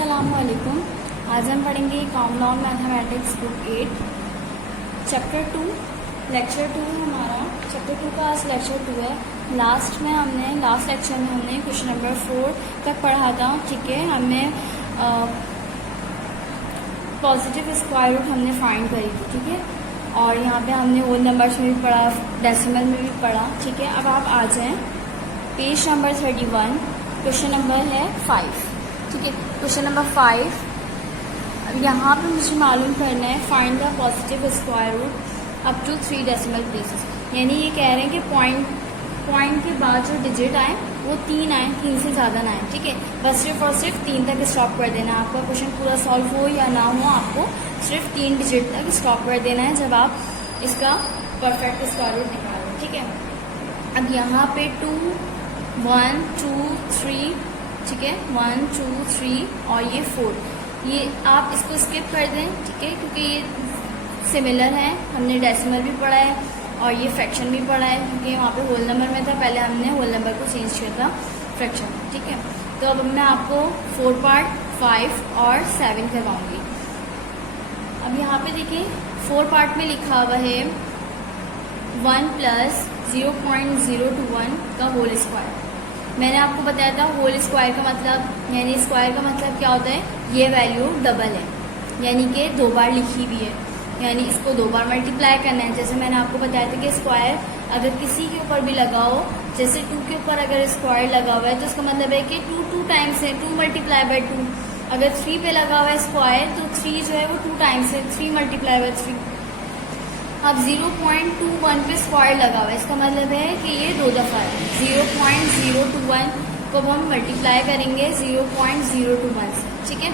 अस्सलामुअलैकुम। आज हम पढ़ेंगे common mathematics book 8 chapter 2 lecture 2 हमारा। चैप्टर 2 का आज लेक्चर 2 है। लास्ट लेक्चर में हमने क्वेश्चन नंबर 4 तक पढ़ा था। ठीक है, हमने पॉजिटिव स्क्वायर रूट हमने फाइंड करी थी। ठीक है, और यहाँ पे हमने होल नंबर्स में भी पढ़ा, डेसिमल में भी पढ़ा। ठीक है, अब आप आ जाएं पेज नंबर 31, क्वेश्चन नंबर है 5। ठीक है, क्वेश्चन नंबर 5। अब यहाँ पे मुझे मालूम करना है find the positive square root up to 3 decimal places. यानी ये कह रहे हैं कि पॉइंट के बाद जो डिजिट आए वो 3 आए, 3 से ज़्यादा ना आए। ठीक है, बस सिर्फ और सिर्फ 3 तक स्टॉप कर देना है। आपका क्वेश्चन पूरा सॉल्व हो या ना हो, आपको सिर्फ 3 डिजिट तक स्टॉप कर देना है जब आप इसका परफेक्ट स्क्वायर रूट निकालें। ठीक है, अब यहाँ पे 2 1 2 3, ठीक है, 1 2 3 और ये 4, ये आप इसको स्किप कर दें। ठीक है, क्योंकि ये सिमिलर है, हमने डेसिमल भी पढ़ा है और ये फ्रैक्शन भी पढ़ा है, क्योंकि वहाँ पे होल नंबर में था, पहले हमने होल नंबर को चेंज किया था फ्रैक्शन। ठीक है, तो अब मैं आपको 4 पार्ट 5 और 7 करवाऊँगी। अब यहाँ पे देखिए 4 पार्ट में लिखा हुआ है 1 + 0.021 का होल स्क्वायर। मैंने आपको बताया था होल स्क्वायर का मतलब, यानी स्क्वायर का मतलब क्या होता है, ये वैल्यू डबल है, यानी कि 2 बार लिखी हुई है, यानी इसको 2 बार मल्टीप्लाई करना है। जैसे मैंने आपको बताया था कि स्क्वायर अगर किसी के ऊपर भी लगा हो, जैसे 2 के ऊपर अगर स्क्वायर लगा हुआ है तो उसका मतलब है कि 2 टाइम्स है, 2 × 2। अगर 3 पे लगा हुआ है स्क्वायर तो 3 जो है वो 2 टाइम्स है, 3 × 3। अब 0.21 पे स्क्वायर लगा हुआ है, इसका मतलब है कि ये 2 दफ़ा है। 0.021 को हम मल्टीप्लाई करेंगे 0.021 से। ठीक है,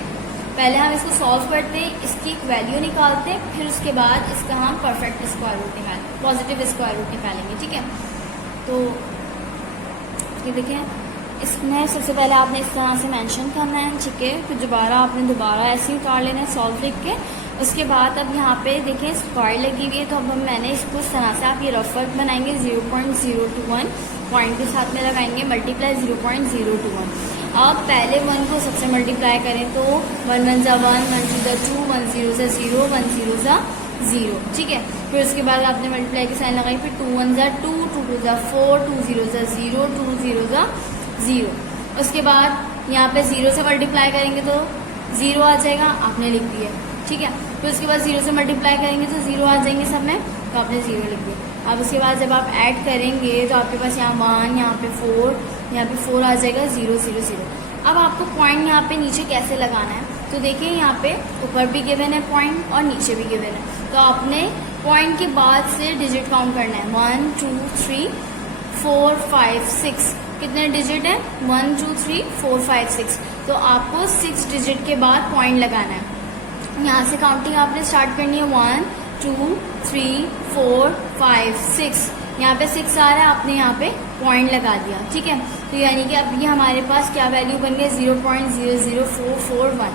पहले हम इसको सॉल्व करते हैं, इसकी एक वैल्यू निकालते हैं, फिर उसके बाद इसका हम परफेक्ट स्क्वायर रूट निकालेंगे, पॉजिटिव स्क्वायर रूट निकालेंगे। ठीक है, तो ये देखें, इसमें सबसे पहले आपने इस तरह से मेंशन करना है। ठीक है, फिर दोबारा ऐसे ही उतार लेना है सॉल्व लिख के। उसके बाद अब यहाँ पे देखें स्क्वायर लगी हुई है, तो अब मैंने इसको इस तरह से, आप ये रफ वर्क बनाएंगे, 0.021 पॉइंट के साथ में लगाएंगे, मल्टीप्लाई 0.021। अब पहले 1 को सबसे मल्टीप्लाई करें तो 1 1 × 1, 1 2 × 2, 1 0 × 0, 1 0 × 0। ठीक है, फिर उसके बाद आपने मल्टीप्लाई की साइन लगाई, फिर 2 1 × 2, 2 2 × 4, 2 0 × 0, 2 0 × 0। उसके बाद यहाँ पे 0 से मल्टीप्लाई करेंगे तो 0 आ जाएगा, आपने लिख दिया। ठीक है, फिर उसके बाद 0 से मल्टीप्लाई करेंगे तो 0 आ जाएंगे सब में, तो आपने 0 लिख दिया। अब उसके बाद जब आप ऐड करेंगे तो आपके पास यहाँ 1, यहाँ पे 4, यहाँ पे 4 आ जाएगा, 0 0 0। अब आपको पॉइंट यहाँ पे नीचे कैसे लगाना है, तो देखिए यहाँ पे ऊपर भी गिवन है पॉइंट और नीचे भी गिवन है, तो आपने पॉइंट के बाद से डिजिट काउंट करना है। 1 2 3 4 5 6, कितने डिजिट है, 1 2 3 4 5 6, तो आपको 6 डिजिट के बाद पॉइंट लगाना है। यहाँ से काउंटिंग आपने स्टार्ट करनी है, 1 2 3 4 5 6, यहाँ पे 6 आ रहा है, आपने यहाँ पे पॉइंट लगा दिया। ठीक है, तो यानी कि अब ये हमारे पास क्या वैल्यू बन गई, 0.00441।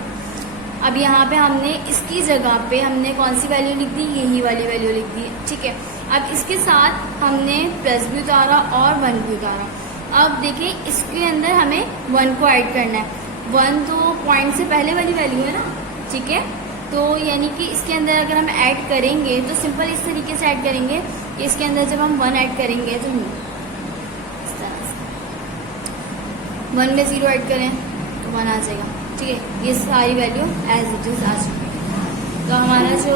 अब यहाँ पे हमने इसकी जगह पे हमने कौन सी वैल्यू लिख दी, यही वाली वैल्यू लिख दी। ठीक है, अब इसके साथ हमने प्लस भी उतारा और 1 भी उतारा। अब देखिए इसके अंदर हमें 1 को ऐड करना है। 1 तो पॉइंट से पहले वाली वैल्यू है ना। ठीक है, तो यानी कि इसके अंदर अगर हम ऐड करेंगे तो सिंपल इस तरीके से ऐड करेंगे कि इसके अंदर जब हम 1 ऐड करेंगे तो इस तरह से 1 में 0 ऐड करें तो 1 आ जाएगा। ठीक है, ये सारी वैल्यू एज इट इज आ चुकी है। तो हमारा जो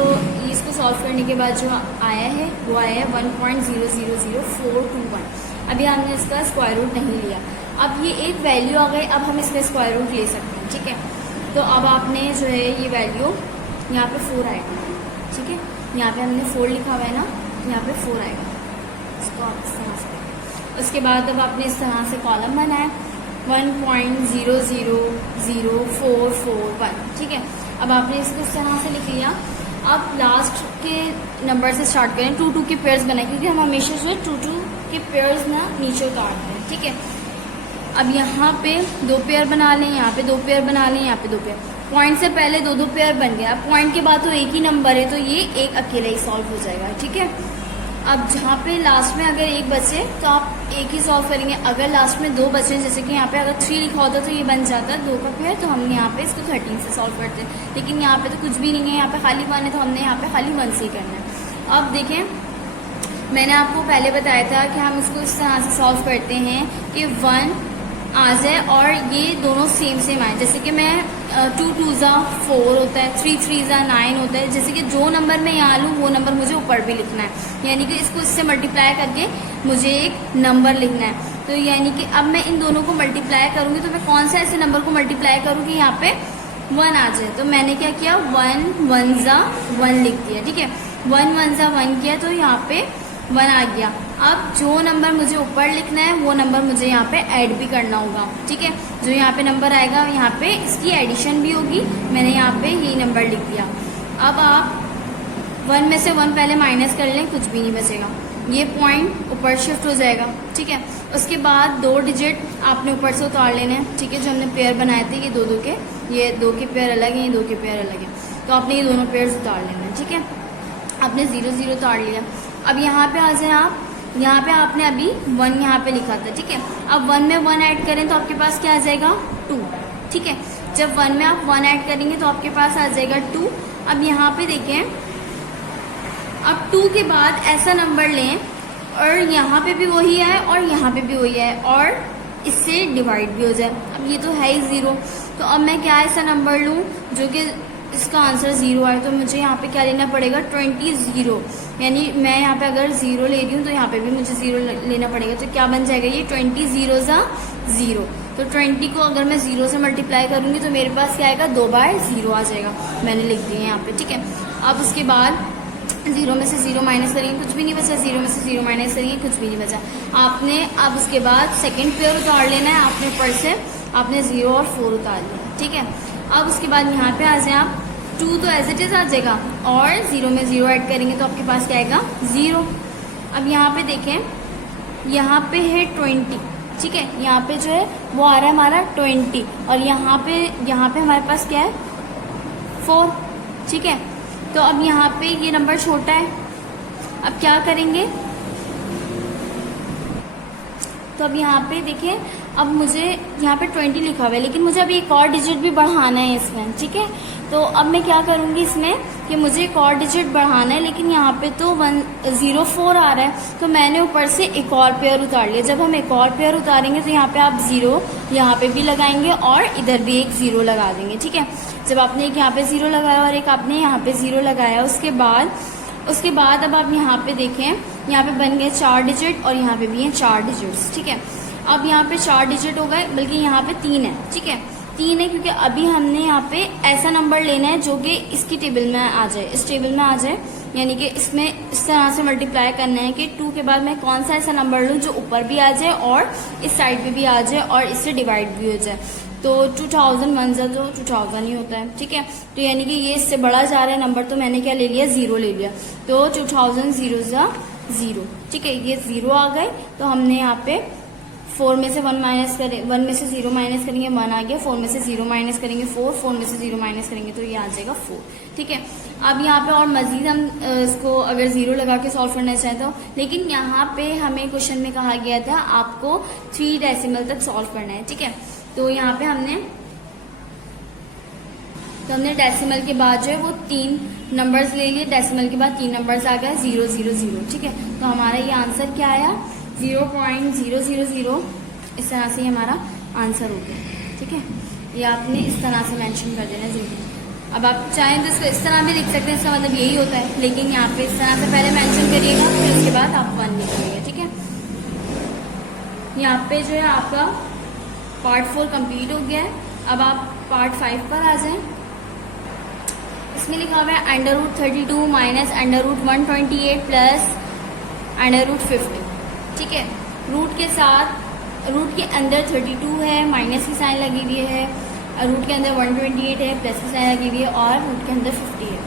इसको सॉल्व करने के बाद जो आया है वो आया है 1.000421। अभी हमने इसका स्क्वायर रूट नहीं लिया, अब ये एक वैल्यू आ गई, अब हम इसका स्क्वायर रूट ले सकते हैं। ठीक है, तो अब आपने जो है ये वैल्यू यहाँ पे 4 आएगा। ठीक है, यहाँ पे हमने 4 लिखा हुआ है ना, यहाँ पे 4 आएगा, इसको आप इस तरह से। उसके बाद अब आपने इस तरह से कॉलम बनाया 1.000441। ठीक है, अब आपने इसको इस तरह से लिख लिया। अब लास्ट के नंबर से स्टार्ट करें, 2 2 के पेयर्स बनाए, क्योंकि हम हमेशा जो है 2 2 के पेयर्स ना नीचे उतारते हैं। ठीक है, अब यहाँ पे 2 पेयर बना लें, यहाँ पे 2 पेयर बना लें, यहाँ पे 2 पेयर। पॉइंट से पहले 2 2 पेयर बन गया, पॉइंट के बाद तो एक ही नंबर है, तो ये एक अकेला ही सॉल्व हो जाएगा। ठीक है, अब जहाँ पे लास्ट में अगर एक बचे तो आप एक ही सॉल्व करेंगे। अगर लास्ट में 2 बचे, जैसे कि यहाँ पे अगर 3 लिखा होता तो ये बन जाता 2 का पेयर, तो हम यहाँ पे इसको 13 से सॉल्व करते हैं। लेकिन यहाँ पे तो कुछ भी नहीं है, यहाँ पे खाली 1 है, तो हमने यहाँ पे खाली 1 से ही करना है। अब देखें, मैंने आपको पहले बताया था कि हम इसको इस तरह से सॉल्व करते हैं कि 1 आ जाए और ये दोनों सेम आए। जैसे कि मैं 2 2 ज़ा 4 होता है, 3 3 ज़ा 9 होता है। जैसे कि जो नंबर मैं यहाँ लूँ वो नंबर मुझे ऊपर भी लिखना है, यानी कि इसको इससे मल्टीप्लाई करके मुझे एक नंबर लिखना है। तो यानी कि अब मैं इन दोनों को मल्टीप्लाई करूँगी तो मैं कौन सा ऐसे नंबर को मल्टीप्लाई करूँ कि यहाँ पे 1 आ जाए। तो मैंने क्या किया, 1 1 ज़ा 1 लिख दिया। ठीक है, 1 1 ज़ा 1 किया तो यहाँ पे 1 आ गया। अब जो नंबर मुझे ऊपर लिखना है वो नंबर मुझे यहाँ पे ऐड भी करना होगा। ठीक है, जो यहाँ पे नंबर आएगा यहाँ पे इसकी एडिशन भी होगी। मैंने यहाँ पे यही नंबर लिख दिया। अब आप 1 में से 1 पहले माइनस कर लें, कुछ भी नहीं बचेगा, ये पॉइंट ऊपर शिफ्ट हो जाएगा। ठीक है, उसके बाद 2 डिजिट आपने ऊपर से उतार लेने हैं। ठीक है, जो हमने पेयर बनाए थे ये 2 2 के, ये 2 के पेयर अलग हैं, ये 2 के पेयर अलग हैं, तो आपने ये दोनों पेयर उतार लेना है। ठीक है, आपने 0 0 उतार लिया। अब यहाँ पे आ जाए आप, यहाँ पे आपने अभी 1 यहाँ पे लिखा था। ठीक है, अब 1 में 1 ऐड करें तो आपके पास क्या आ जाएगा, 2। ठीक है, जब 1 में आप 1 ऐड करेंगे तो आपके पास आ जाएगा 2। अब यहाँ पे देखें, अब 2 के बाद ऐसा नंबर लें और यहाँ पे भी वही है और यहाँ पे भी वही है और इससे डिवाइड भी हो जाए। अब ये तो है ही 0, तो अब मैं क्या ऐसा नंबर लूँ जो कि इसका आंसर 0 आए। तो मुझे यहाँ पे क्या लेना पड़ेगा, 20 0, यानी मैं यहाँ पे अगर 0 ले रही हूँ तो यहाँ पे भी मुझे 0 लेना पड़ेगा। तो क्या बन जाएगा, ये 20 0 ज़ा 0। तो 20 को अगर मैं 0 से मल्टीप्लाई करूँगी तो मेरे पास क्या आएगा, 2 बार 0 आ जाएगा। मैंने लिख दिया यहाँ पे। ठीक है, अब उसके बाद 0 में से 0 माइनस करेंगे, कुछ भी नहीं बचा। 0 में से 0 माइनस करेंगे, कुछ भी नहीं बचा। आपने अब उसके बाद सेकेंड पेयर उतार लेना है। आपने ऊपर से आपने 0 और 4 उतार लिया। ठीक है, अब उसके बाद यहाँ पे आ जाए आप, 2 तो एज इट इज आ जाएगा और 0 में 0 ऐड करेंगे तो आपके पास क्या आएगा, 0। अब यहाँ पे देखें, यहाँ पे है 20। ठीक है, यहाँ पे जो है वो आ रहा है हमारा 20 और यहाँ पे हमारे पास क्या है, 4। ठीक है, तो अब यहाँ पे ये नंबर छोटा है। अब क्या करेंगे, तो अब यहाँ पे देखिए, अब मुझे यहाँ पे 20 लिखा हुआ है लेकिन मुझे अभी एक और डिजिट भी बढ़ाना है इसमें। ठीक है, तो अब मैं क्या करूँगी इसमें कि मुझे एक और डिजिट बढ़ाना है, लेकिन यहाँ पे तो 104 आ रहा है, तो मैंने ऊपर से एक और पेयर उतार लिया। जब हम एक और पेयर उतारेंगे तो यहाँ पे आप 0 यहाँ पे भी लगाएंगे और इधर भी एक 0 लगा देंगे। ठीक है, जब आपने एक यहाँ पे 0 लगाया और एक आपने यहाँ पे 0 लगाया, उसके बाद अब आप यहाँ पे देखें, यहाँ पे बन गए 4 डिजिट और यहाँ पे भी हैं 4 डिजिट्स। ठीक है, अब यहाँ पे 4 डिजिट हो गए, बल्कि यहाँ पे 3 है। ठीक है, 3 है क्योंकि अभी हमने यहाँ पे ऐसा नंबर लेना है जो कि इसकी टेबल में आ जाए, इस टेबल में आ जाए, यानी कि इसमें इस तरह से मल्टीप्लाई करना है कि 2 के बाद मैं कौन सा ऐसा नंबर लूँ जो ऊपर भी आ जाए और इस साइड पे भी आ जाए और इससे डिवाइड भी हो जाए। तो 2001 ज़ा तो 2000 ही होता है। ठीक है, तो यानी कि ये इससे बड़ा जा रहा है नंबर, तो मैंने क्या ले लिया, 0 ले लिया। तो 2000 0 ज़ा 0। ठीक है, ये 0 आ गए, तो हमने यहाँ पे 4 में से 1 माइनस करें, 1 में से 0 माइनस करेंगे, 1 आ गया। 4 में से 0 माइनस करेंगे 4, 4 में से 0 माइनस करेंगे तो ये आ जाएगा 4। ठीक है, अब यहाँ पे और मजीद हम इसको अगर 0 लगा के सॉल्व करना चाहते हो, लेकिन यहाँ पे हमें क्वेश्चन में कहा गया था आपको 3 डेसिमल तक सॉल्व करना है। ठीक है, तो यहाँ पे हमने डेसिमल के बाद जो है वो 3 नंबर्स ले लिए। डेसिमल के बाद 3 नंबर्स आ गए, 0 0 0। ठीक है, तो हमारा ये आंसर क्या आया, 0.000। इस तरह से हमारा आंसर हो गया। ठीक है, ये आपने इस तरह से मेंशन कर देना जरूर। अब आप चाहें तो इसको इस तरह भी लिख सकते हैं, इसका मतलब यही होता है, लेकिन यहाँ पे इस तरह से पहले मेंशन करिएगा, फिर उसके बाद आप 1 लिखिएगा। ठीक है, यहाँ पे जो है आपका पार्ट 4 कंप्लीट हो गया है। अब आप पार्ट 5 पर आ जाएं। इसमें लिखा हुआ है √32 माइनस √128 प्लस √50। ठीक है, रूट के साथ, रूट के अंदर 32 है, माइनस की साइन लगी हुई है, रूट के अंदर 128 है, प्लस की साइन लगी हुई है, और रूट के अंदर 50 है।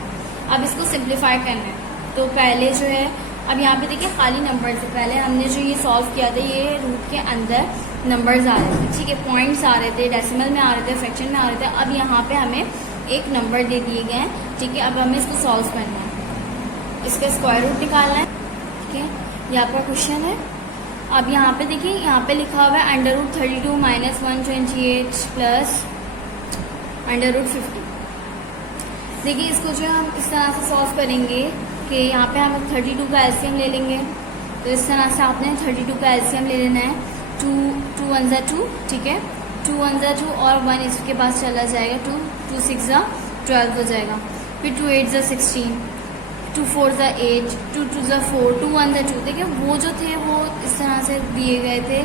अब इसको सिंप्लीफाई करना है, तो पहले जो है, अब यहाँ पे देखिए खाली नंबर से पहले हमने जो ये सॉल्व किया था, ये रूट के अंदर नंबर्स आ रहे थे। ठीक है, पॉइंट्स आ रहे थे, डेसिमल में आ रहे थे, फ्रैक्शन में आ रहे थे। अब यहाँ पे हमें एक नंबर दे दिए गए हैं। ठीक है, अब हमें इसको सॉल्व करना है, इसका स्क्वायर रूट निकालना है। ठीक है, ये आपका क्वेश्चन है। अब यहाँ पे देखिए, यहाँ पे लिखा हुआ है √32 - 128 प्लस √50। देखिए इसको जो हम इस तरह से सॉल्व करेंगे कि यहाँ पे हम 32 का एलसीएम ले लेंगे। तो इस तरह से आपने 32 का एलसीएम ले लेना है। 2 1 = 2, ठीक है, 2 1 = 2 और 1 इसके पास चला जाएगा। 2 6 = 12 हो जाएगा। फिर 2 8 = 16, 2 4 = 8, 2 2 = 4, 2 1 = 2। देखिए वो जो थे वो इस तरह से दिए गए थे।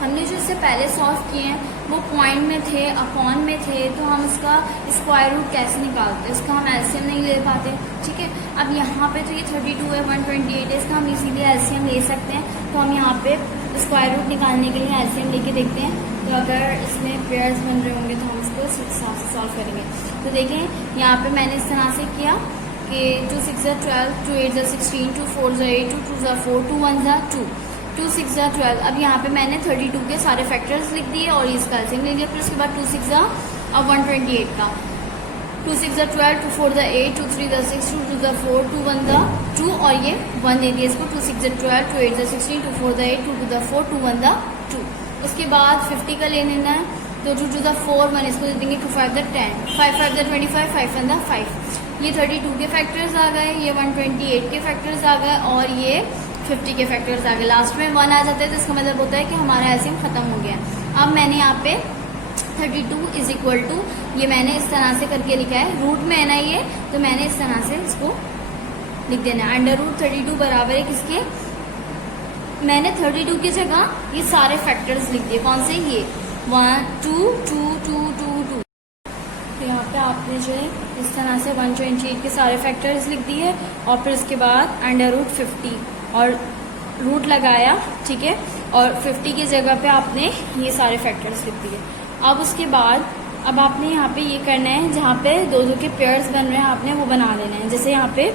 हमने जो इससे पहले सॉल्व किए हैं वो पॉइंट में थे, अपॉन में थे, तो हम इसका स्क्वायर रूट कैसे निकालते हैं, इसका हम एलसीएम नहीं ले पाते, ठीक है। अब यहाँ पे तो ये 32 है, 128 है, इसका हम इसीलिए एलसीएम ले सकते हैं। तो हम यहाँ पे स्क्वायर रूट निकालने के लिए एलसीएम लेके देखते हैं। तो अगर इसमें पेयर्स बन रहे होंगे तो हम इसको इस हिसाब से सॉल्व करेंगे। तो देखें यहाँ पे मैंने इस तरह से किया कि 2 6 = 12, 2 8 = 16, 2 4 = 8, 2 2 = 4, 2 1 = 2, 2 6 = 12। अब यहाँ पे मैंने 32 के सारे फैक्टर्स लिख दिए और इसका एलसीएम ले लिया। फिर उसके बाद 2 6 = 128 का, 2 6 = 12, 2 4 = 8, 2 3 = 6, 2 2 = 4, 2 1 = 2 और ये 1 दे दिया इसको। 2 6 = 12, 2 8 = 16, 2 4 = 8, 2 2 = 4, 2 1 = 2। उसके बाद 50 का ले लेना है। तो 2 2 = 4, 1 इसको दे देंगे, 2 5 = 10, 5 5 = 25, 5 1 = 5। ये 32 के फैक्टर्स आ गए, ये 128 के फैक्टर्स आ गए और ये 50 के फैक्टर्स आ गए। लास्ट में 1 आ जाते हैं तो इसका मतलब होता है कि हमारा एलसीएम खत्म हो गया। अब मैंने यहाँ पे 32 = ये मैंने इस तरह से करके लिखा है, रूट में है ना ये, तो मैंने इस तरह से इसको लिख देना है। √32 बराबर है किसके, मैंने 32 की जगह ये सारे फैक्टर्स लिख दिए। कौन से, ये 1 2 2 2 2 2। तो यहाँ पे आपने जो है इस तरह से 128 के सारे फैक्टर्स लिख दिए और फिर उसके बाद √50 और रूट लगाया, ठीक है, और 50 की जगह पे आपने ये सारे फैक्टर्स लिख दिए। अब उसके बाद अब आपने यहाँ पे ये करना है, जहाँ पे दो के पेयर्स बन रहे हैं आपने वो बना लेना है। जैसे यहाँ पे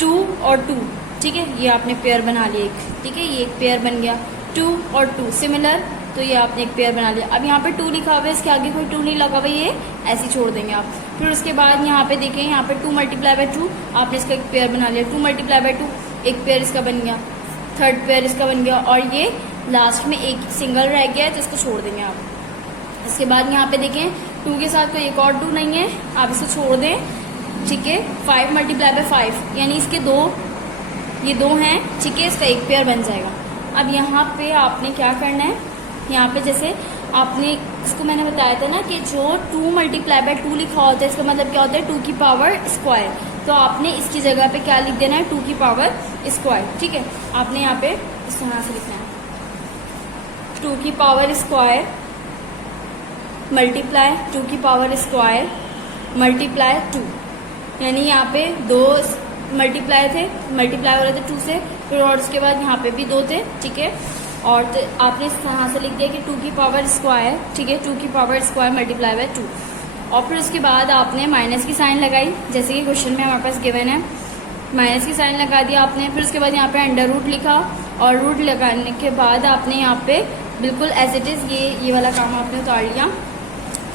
2 और 2, ठीक है, ये आपने पेयर बना लिया एक, ठीक है, ये एक पेयर बन गया। 2 और 2 सिमिलर, तो ये आपने एक पेयर बना लिया। अब यहाँ पे 2 लिखा हुआ है, इसके आगे कोई 2 नहीं लगा हुआ, ये ऐसे ही छोड़ देंगे आप। फिर उसके बाद यहाँ पे देखें, यहाँ पे 2 × 2 आपने इसका एक पेयर बना लिया। 2 × 2 एक पेयर इसका बन गया, थर्ड पेयर इसका बन गया और ये लास्ट में एक सिंगल रह गया है तो इसको छोड़ देंगे आप। इसके बाद यहाँ पे देखें 2 के साथ कोई एक और 2 नहीं है, आप इसको छोड़ दें, ठीक है। 5 × 5 यानी इसके 2, ये 2 हैं, ठीक है, इसका एक पेयर बन जाएगा। अब यहाँ पे आपने क्या करना है, यहाँ पे जैसे आपने इसको मैंने बताया था ना कि जो 2 × 2 लिखा होता है इसका मतलब क्या होता है, 2 की पावर स्क्वायर। तो आपने इसकी जगह पे क्या लिख देना है, 2 की पावर स्क्वायर, ठीक है। आपने यहाँ पे इस तरह से लिखना है 2 की पावर स्क्वायर मल्टीप्लाई 2 की पावर स्क्वायर मल्टीप्लाई 2, यानी यहाँ पे 2 मल्टीप्लाई थे, मल्टीप्लाई हो रहे थे 2 से, फिर और उसके बाद यहाँ पे भी 2 थे, ठीक है। और तो आपने इस तरह से लिख दिया कि 2 की पावर स्क्वायर, ठीक है, 2 की पावर स्क्वायर मल्टीप्लाई बाय 2। और फिर उसके बाद आपने माइनस की साइन लगाई, जैसे कि क्वेश्चन में हमारे पास गिवन है, माइनस की साइन लगा दिया आपने। फिर उसके बाद यहाँ पे अंडर रूट लिखा और रूट लगाने के बाद आपने यहाँ पे बिल्कुल एज इट इज़ ये वाला काम आपने उतार लिया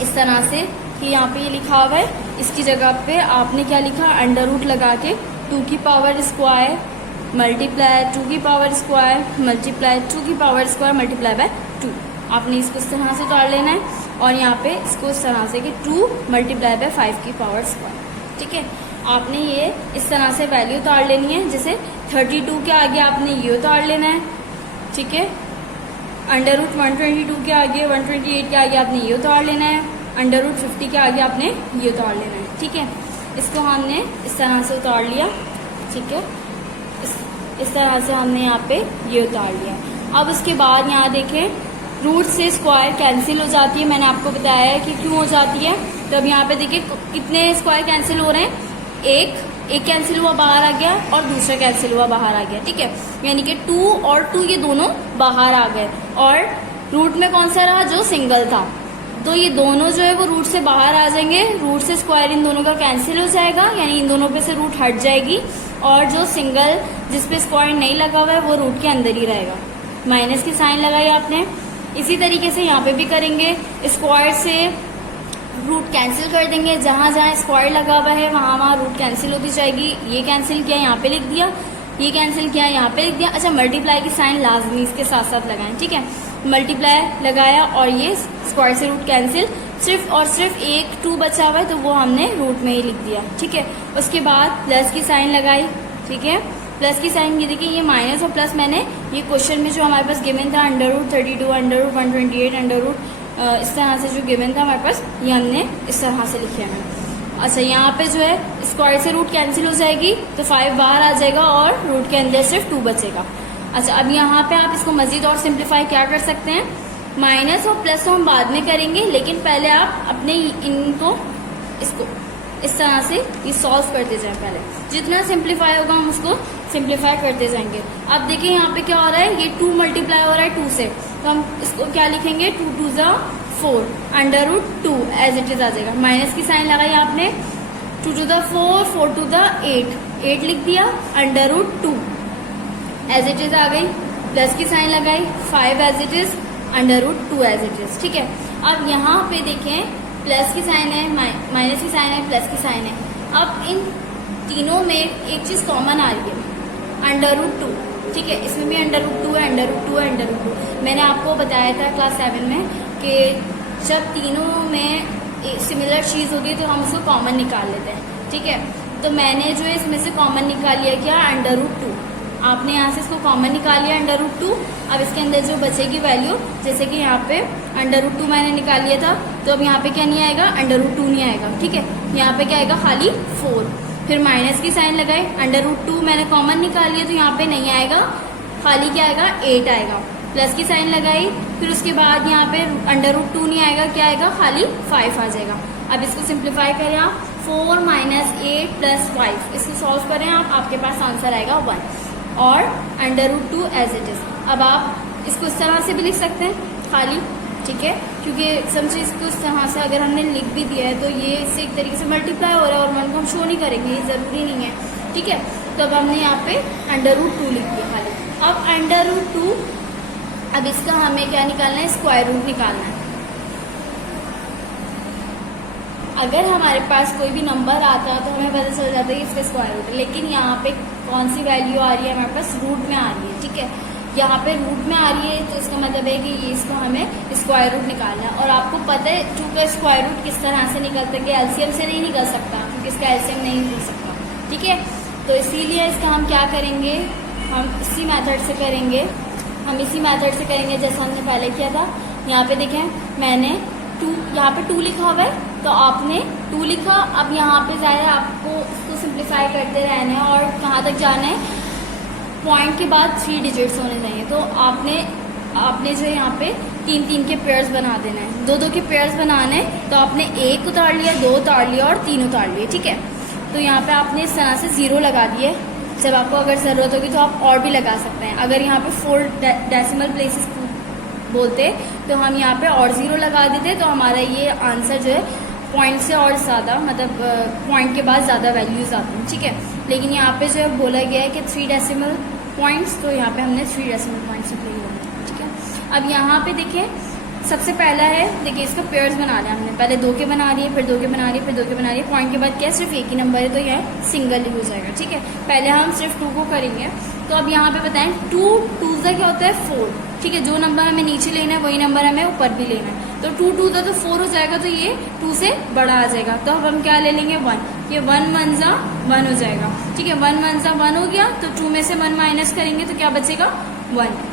इस तरह से कि यहाँ पे ये लिखा हुआ है, इसकी जगह पे आपने क्या लिखा, अंडर रूट लगा के 2 की पावर स्क्वायर मल्टीप्लाई 2 की पावर स्क्वायर मल्टीप्लाई 2 की पावर स्क्वायर मल्टीप्लाई बाय 2। आपने इसको इस तरह से उतार लेना है और यहाँ पे इसको इस तरह से कि 2 मल्टीप्लाई बाय 5 की पावर स्क्वायर, ठीक है। आपने ये इस तरह से वैल्यू उतार लेनी है, जैसे 32 के आगे आपने ये उतार लेना है, ठीक है। अंडर रूट 122 के आगे 128 के आगे आपने ये उतार लेना है, अंडर रूट 50 के आगे आपने ये उतार लेना है, ठीक है। इसको हमने इस तरह से उतार लिया, ठीक है, इस तरह से हमने यहाँ पे ये उतार लिया। अब उसके बाद यहाँ देखें रूट से स्क्वायर कैंसिल हो जाती है, मैंने आपको बताया है कि क्यों हो जाती है। तो अब यहाँ पे देखिए कितने स्क्वायर कैंसिल हो रहे हैं, एक कैंसिल हुआ बाहर आ गया और दूसरा कैंसिल हुआ बाहर आ गया, ठीक है, यानी कि 2 और 2 ये दोनों बाहर आ गए और रूट में कौन सा रहा, जो सिंगल था। तो ये दोनों जो है वो रूट से बाहर आ जाएंगे, रूट से स्क्वायर इन दोनों का कैंसिल हो जाएगा, यानी इन दोनों पे से रूट हट जाएगी और जो सिंगल जिस पे स्क्वायर नहीं लगा हुआ है वो रूट के अंदर ही रहेगा। माइनस की साइन लगाई आपने। इसी तरीके से यहाँ पे भी करेंगे, स्क्वायर से रूट कैंसिल कर देंगे, जहाँ जहाँ स्क्वायर लगा हुआ है वहाँ वहाँ रूट कैंसिल होती जाएगी। ये कैंसिल किया यहाँ पे लिख दिया, ये कैंसिल किया यहाँ पे लिख दिया। अच्छा, मल्टीप्लाई की साइन लाजमी इसके साथ साथ लगाएं, ठीक है। मल्टीप्लाई लगाया और ये स्क्वायर से रूट कैंसिल, सिर्फ और सिर्फ एक 2 बचा हुआ है तो वो हमने रूट में ही लिख दिया, ठीक है। उसके बाद प्लस की साइन लगाई, ठीक है। प्लस की साइन ये देखिए, ये माइनस और प्लस मैंने ये क्वेश्चन में जो हमारे पास गिवन था √32, √128, इस तरह से जो गिवन था हमारे पास, ये हमने इस तरह से लिखे हैं। अच्छा, यहाँ पे जो है स्क्वायर से रूट कैंसिल हो जाएगी तो 5 बाहर आ जाएगा और रूट के अंदर सिर्फ 2 बचेगा। अच्छा, अब यहाँ पे आप इसको मजीद और सिंप्लीफाई क्या कर सकते हैं, माइनस और प्लस तो हम बाद में करेंगे, लेकिन पहले आप अपने इनको इसको इस तरह से ये सॉल्व करते जाएं। पहले जितना सिंप्लीफाई होगा हम उसको सिंप्लीफाई करते जाएंगे। अब देखिए यहाँ पे क्या हो रहा है, ये 2 मल्टीप्लाई हो रहा है 2 से, तो हम इसको क्या लिखेंगे, 2 2 ज़ा 4 √2 एज इट इज आ जाएगा। माइनस की साइन लगाई आपने, 2 2 ज़ा 4, 4 2 ज़ा 8 लिख दिया, √2 एज इट इज आ गई। प्लस की साइन लगाई, 5 as it is, √2 as it is, ठीक है। अब यहाँ पे देखें, प्लस की साइन है, माइनस की साइन है, प्लस की साइन है। अब इन तीनों में एक चीज कॉमन आ रही है, √2, ठीक है। इसमें भी √2 है, √2 है, √2। मैंने आपको बताया था क्लास 7 में कि जब तीनों में सिमिलर चीज होती है तो हम उसको कॉमन निकाल लेते हैं, ठीक है। तो मैंने जो है इसमें से कॉमन निकाल लिया क्या, √2। आपने यहाँ से इसको कॉमन निकाल लिया √2। अब इसके अंदर जो बचेगी वैल्यू, जैसे कि यहाँ पे √2 मैंने निकाल लिया था, तो अब यहाँ पे क्या नहीं आएगा, √2 नहीं आएगा, ठीक है। यहाँ पे क्या आएगा, खाली 4। फिर माइनस की साइन लगाए, √2 मैंने कॉमन निकाल लिया तो यहाँ पे नहीं आएगा, खाली क्या आएगा, 8 आएगा। प्लस की साइन लगाई, फिर उसके बाद यहाँ पे √2 नहीं आएगा, क्या आएगा, खाली 5 आ जाएगा। अब इसको सिंप्लीफाई करें आप, 4 - 8 + 5, इसको सॉल्व करें आप, आपके पास आंसर आएगा 1 और √2 एज इट इज। अब आप इसको इस तरह से भी लिख सकते हैं खाली, ठीक है, क्योंकि समझिए इसको इस तरह से अगर हमने लिख भी दिया है तो ये इससे एक तरीके से मल्टीप्लाई हो रहा है और 1 को हम शो नहीं करेंगे, ये ज़रूरी नहीं है, ठीक है। तो अब हमने यहाँ पे √2 लिख दिया खाली। अब √2, अब इसका हमें क्या निकालना है, स्क्वायर रूट निकालना है। अगर हमारे पास कोई भी नंबर आता है तो हमें पता चल जाता है कि इसका स्क्वायर रूट है, लेकिन यहाँ पे कौन सी वैल्यू आ रही है, हमारे पास रूट में आ रही है, ठीक है। यहाँ पे रूट में आ रही है तो इसका मतलब है कि ये इसको हमें स्क्वायर रूट निकालना है। और आपको पता है चूँकि स्क्वायर रूट किस तरह से निकलता है कि एलसीएम से नहीं निकल सकता, क्योंकि इसका एलसीएम नहीं निकल सकता, ठीक है। तो इसीलिए इसका हम क्या करेंगे, हम इसी मेथड से करेंगे, जैसा हमने पहले किया था। यहाँ पे देखें, मैंने 2, यहाँ पे 2 लिखा हुआ है तो आपने 2 लिखा। अब यहाँ पे ज़्यादा आपको इसको सिंप्लीफाई करते रहना है और कहाँ तक जाना है, पॉइंट के बाद 3 डिजिट्स होने चाहिए। तो आपने जो यहाँ पे 3-3 के पेयर्स बना देना है, 2-2 के पेयर्स बनाने, तो आपने 1 उतार लिया, 2 उतार लिया और 3 उतार लिए, ठीक है। तो यहाँ पे आपने इस तरह से 0 लगा दिए। जब आपको अगर ज़रूरत होगी तो आप और भी लगा सकते हैं। अगर यहाँ पे 4 डेसिमल प्लेसेस बोलते तो हम यहाँ पे और 0 लगा देते, तो हमारा ये आंसर जो है पॉइंट से और ज़्यादा, मतलब पॉइंट के बाद ज़्यादा वैल्यूज आती हैं, ठीक है। लेकिन यहाँ पे जो है बोला गया है कि 3 डेसिमल पॉइंट्स, तो यहाँ पे हमने 3 डेसिमल पॉइंट्स से प्ले किया, ठीक है। अब यहाँ पे देखिए, सबसे पहला है, देखिए इसका पेयर्स बना लिया हमने, पहले 2 के बना लिए, फिर 2 के बना लिए, फिर 2 के बना लिए। पॉइंट के बाद क्या, सिर्फ एक ही नंबर है तो यह सिंगल ही हो जाएगा, ठीक है। पहले हम सिर्फ 2 को करेंगे। तो अब यहाँ पे बताएं, 2 ज़ा क्या होता है, 4, ठीक है। जो नंबर हमें नीचे लेना है वही नंबर हमें ऊपर भी लेना है। तो 2 ज़ा तो 4 हो जाएगा, तो ये 2 से बड़ा आ जाएगा। तो अब हम क्या ले लेंगे, 1, ये 1 - 1 = 1 हो जाएगा, ठीक है। 1 - 1 = 1 हो गया, तो 2 में से 1 माइनस करेंगे तो क्या बचेगा, 1।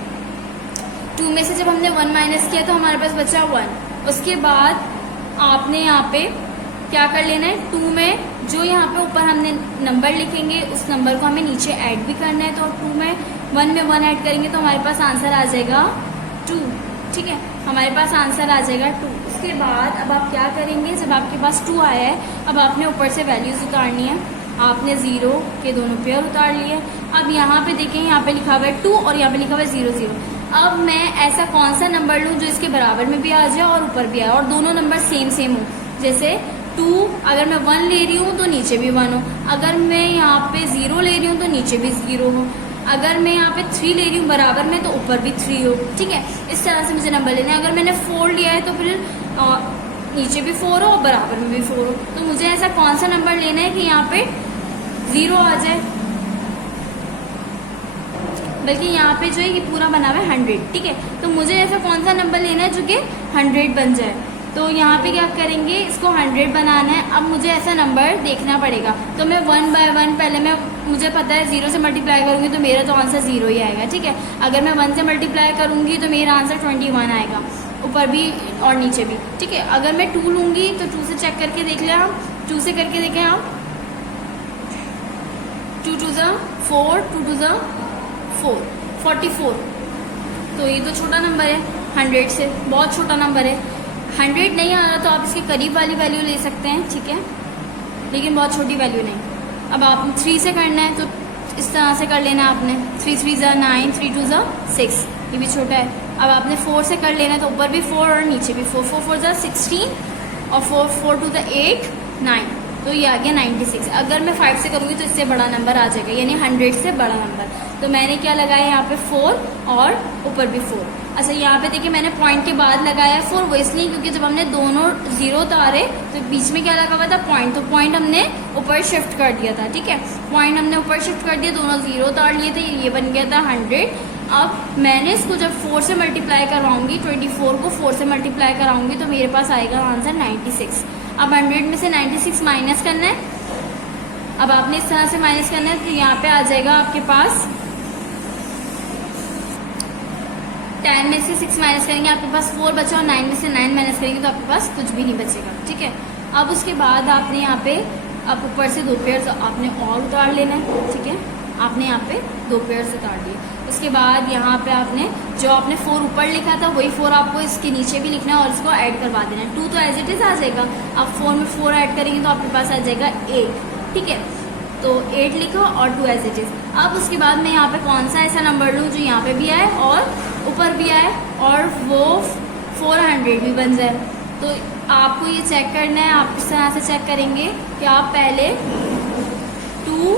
2 में से जब हमने 1 माइनस किया तो हमारे पास बचा 1। उसके बाद आपने यहाँ पे क्या कर लेना है, 2 में जो यहाँ पे ऊपर हमने नंबर लिखेंगे उस नंबर को हमें नीचे ऐड भी करना है। तो 2 में 1 में 1 ऐड करेंगे तो हमारे पास आंसर आ जाएगा 2, ठीक है। हमारे पास आंसर आ जाएगा 2। उसके बाद अब आप क्या करेंगे, जब आपके पास 2 आया है, अब आपने ऊपर से वैल्यूज उतारनी है। आपने 0 के दोनों पेयर उतार लिए। अब यहाँ पे देखें, यहाँ पे लिखा हुआ है 2 और यहाँ पे लिखा हुआ है 0 0। अब मैं ऐसा कौन सा नंबर लूँ जो इसके बराबर में भी आ जाए और ऊपर भी आए और दोनों नंबर सेम हो। जैसे 2, अगर मैं 1 ले रही हूँ तो नीचे भी 1 हो, अगर मैं यहाँ पे 0 ले रही हूँ तो नीचे भी 0 हो, अगर मैं यहाँ पे 3 ले रही हूँ बराबर में तो ऊपर भी 3 हो, ठीक है। इस तरह से मुझे नंबर लेना है। अगर मैंने 4 लिया है तो फिर नीचे भी 4 हो और बराबर में भी 4 हो। तो मुझे ऐसा कौन सा नंबर लेना है कि यहाँ पे 0 आ जाए, बल्कि यहाँ पे जो है ये पूरा बना हुआ है 100, ठीक है। तो मुझे ऐसा कौन सा नंबर लेना है जो कि 100 बन जाए। तो यहाँ पे क्या करेंगे, इसको 100 बनाना है। अब मुझे ऐसा नंबर देखना पड़ेगा, तो मैं 1 बाय 1 पहले मुझे पता है 0 से मल्टीप्लाई करूँगी तो मेरा तो आंसर 0 ही आएगा, ठीक है। अगर मैं 1 से मल्टीप्लाई करूँगी तो मेरा आंसर 21 आएगा, ऊपर भी और नीचे भी, ठीक है। अगर मैं 2 लूँगी तो 2 से चेक करके देख लें आप, 2 से करके देखें आप, 2 2 ज़ा 4, 2 2 ज़ा 4, 44। तो ये तो छोटा नंबर है 100 से, बहुत छोटा नंबर है। 100 नहीं आ रहा तो आप इसके करीब वाली वैल्यू ले सकते हैं, ठीक है, लेकिन बहुत छोटी वैल्यू नहीं। अब आप 3 से करना है तो इस तरह से कर लेना आपने, 3 3 ज़ा 9, 3 2 ज़ा 6, ये भी छोटा है। अब आपने 4 से कर लेना है तो ऊपर भी 4 और नीचे भी 4, 4 4 ज़ा 16 और 4 4 2 ज़ा 8 9, तो ये आ गया 96। अगर मैं 5 से करूँगी तो इससे बड़ा नंबर आ जाएगा, यानी 100 से बड़ा नंबर। तो मैंने क्या लगाया यहाँ पे 4 और ऊपर भी 4। अच्छा यहाँ पे देखिए मैंने पॉइंट के बाद लगाया 4, वो इसलिए क्योंकि जब हमने दोनों 0 उतारे तो बीच में क्या लगा हुआ था, पॉइंट। तो पॉइंट हमने ऊपर शिफ्ट कर दिया था, ठीक है, पॉइंट हमने ऊपर शिफ्ट कर दिया, दोनों 0 उतार लिए थे, ये बन गया था 100। अब मैंने इसको जब 4 से मल्टीप्लाई करवाऊंगी, 24 को 4 से मल्टीप्लाई कराऊंगी तो मेरे पास आएगा आंसर 96। अब 100 में से 96 माइनस करना है। अब आपने इस तरह से माइनस करना है तो यहाँ पे आ जाएगा आपके पास 10 में से 6 माइनस करेंगे आपके पास 4 बचा, और 9 में से 9 माइनस करेंगे तो आपके पास कुछ भी नहीं बचेगा, ठीक है। अब उसके बाद आपने यहाँ पे अब ऊपर से 2 पेयर्स आपने और उतार लेना है, ठीक है। आपने यहाँ पे 2 पेयर्स उतार लिए। उसके बाद यहाँ पे आपने जो आपने 4 ऊपर लिखा था वही 4 आपको इसके नीचे भी लिखना है और इसको ऐड करवा देना है। 2 तो एज इट इज आ जाएगा, अब 4 में 4 ऐड करेंगे तो आपके पास आ जाएगा 8, ठीक है। तो 8 लिखो और 2 एज इट इज। अब उसके बाद मैं यहाँ पे कौन सा ऐसा नंबर लूँ जो यहाँ पे भी आए और ऊपर भी आए और वो 400 भी बन जाए। तो आपको ये चेक करना है, आप इस तरह से चेक करेंगे कि आप पहले 2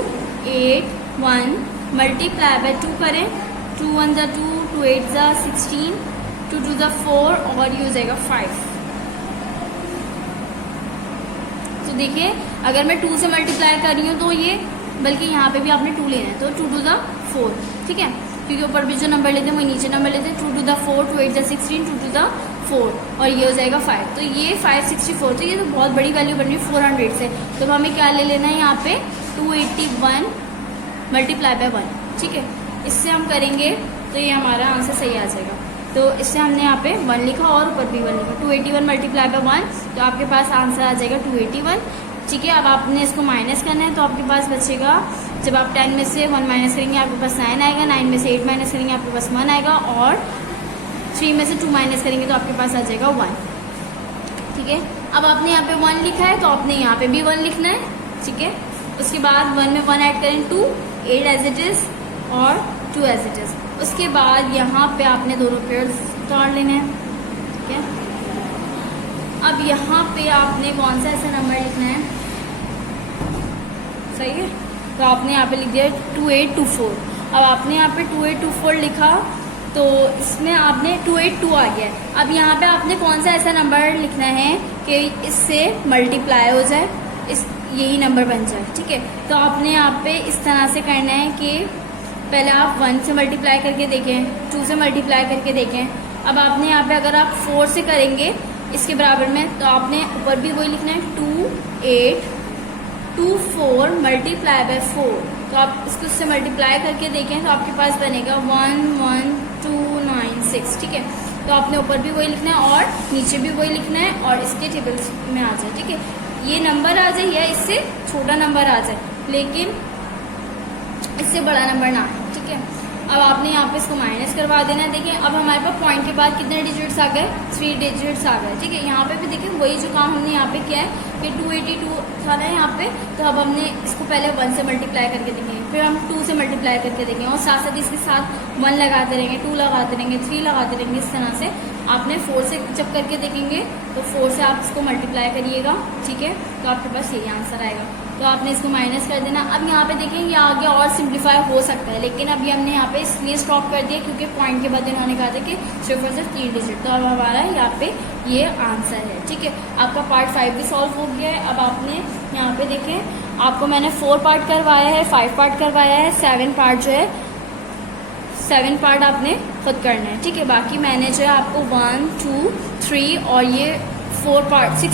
8 1 मल्टीप्लाई बाय 2 करें, 2 1 ज़ा 2, 2 8 ज़ा 16, 2 2 ज़ा 4 और ये हो जाएगा 5। तो देखिए अगर मैं 2 से मल्टीप्लाई कर रही हूँ तो ये, बल्कि यहाँ पे भी आपने 2 लेना है, तो 2 2 ज़ा 4, ठीक है, क्योंकि ऊपर भी जो नंबर लेते हैं वही नीचे नंबर लेते हैं। 2 2 ज़ा 4, 2 8 ज़ा 16, 2 2 ज़ा 4 और ये हो जाएगा 5। तो ये 564, तो ये तो बहुत बड़ी वैल्यू बन रही है 400 से। तो हमें क्या ले लेना है यहाँ पे 281 मल्टीप्लाई बाय 1, ठीक है। इससे हम करेंगे तो ये हमारा आंसर सही आ जाएगा। तो इससे हमने यहाँ पे 1 लिखा और ऊपर भी 1 लिखा, 281 मल्टीप्लाई बाय 1, तो आपके पास आंसर आ जाएगा 281, ठीक है। अब आपने इसको माइनस करना है तो आपके पास बचेगा, जब आप 10 में से 1 माइनस करेंगे आपके पास 9 आएगा, 9 में से 8 माइनस करेंगे आपके पास 1 आएगा, और 3 में से 2 माइनस करेंगे तो आपके पास आ जाएगा 1, ठीक है। अब आपने यहाँ पे 1 लिखा है तो आपने यहाँ पे भी 1 लिखना है, ठीक है। उसके बाद 1 में 1 ऐड करें 2, 8 एज इट इज़ और 2 एज इट इज़। उसके बाद यहाँ पे आपने दोनों पेयर्स उतार लेने हैं, ठीक है। अब यहाँ पे आपने कौन सा ऐसा नंबर लिखना है, सही है, तो आपने यहाँ पे लिख दिया 2824। अब आपने यहाँ पे 2824 लिखा तो इसमें आपने 282 आ गया है। अब यहाँ पे आपने कौन सा ऐसा नंबर लिखना है कि इससे मल्टीप्लाई हो जाए, इस यही नंबर बन जाए, ठीक है। तो आपने यहाँ पे इस तरह से करना है कि पहले आप 1 से मल्टीप्लाई करके देखें, 2 से मल्टीप्लाई करके देखें। अब आपने यहाँ पे अगर आप 4 से करेंगे इसके बराबर में तो आपने ऊपर भी वही लिखना है 2824 मल्टीप्लाई बाय 4। तो आप इसको उससे मल्टीप्लाई करके देखें तो आपके पास बनेगा 11296, ठीक है। तो आपने ऊपर भी वही लिखना है और नीचे भी वही लिखना है और इसके टेबल्स में आ जाए, ठीक है। ये नंबर आ जाए या इससे छोटा नंबर आ जाए, लेकिन इससे बड़ा नंबर ना है, ठीक है। अब आपने यहाँ पे इसको माइनस करवा देना है। देखिए अब हमारे पास पॉइंट के बाद कितने डिजिट्स आ गए, 3 डिजिट्स आ गए, ठीक है। यहाँ पे भी देखिए वही जो काम हमने यहाँ पे किया है कि 282 था ना यहाँ पे, तो अब हमने इसको पहले 1 से मल्टीप्लाई करके देखेंगे, फिर हम 2 से मल्टीप्लाई करके देखेंगे और साथ साथ इसके साथ 1 लगाते रहेंगे, 2 लगाते रहेंगे, 3 लगाते रहेंगे। इस तरह से आपने 4 से जब करके देखेंगे तो 4 से आप इसको मल्टीप्लाई करिएगा, ठीक है, तो आपके पास यही आंसर आएगा। तो आपने इसको माइनस कर देना। अब यहाँ पे देखें ये आगे और सिंप्लीफाई हो सकता है, लेकिन अभी हमने यहाँ पे इसलिए स्टॉप कर दिया क्योंकि पॉइंट के बाद इन्होंने कहा था कि सिर्फ और सिर्फ 3 डिजिट, तो अब हमारा यहाँ पे ये आंसर है, ठीक है। आपका पार्ट 5 भी सॉल्व हो गया है। अब आपने यहाँ पे देखें, आपको मैंने 4 पार्ट करवाया है, 5 पार्ट करवाया है, 7 पार्ट जो है 7 पार्ट आपने खुद करना है, ठीक है। बाकी मैंने जो है आपको 1, 2, 3 और ये 6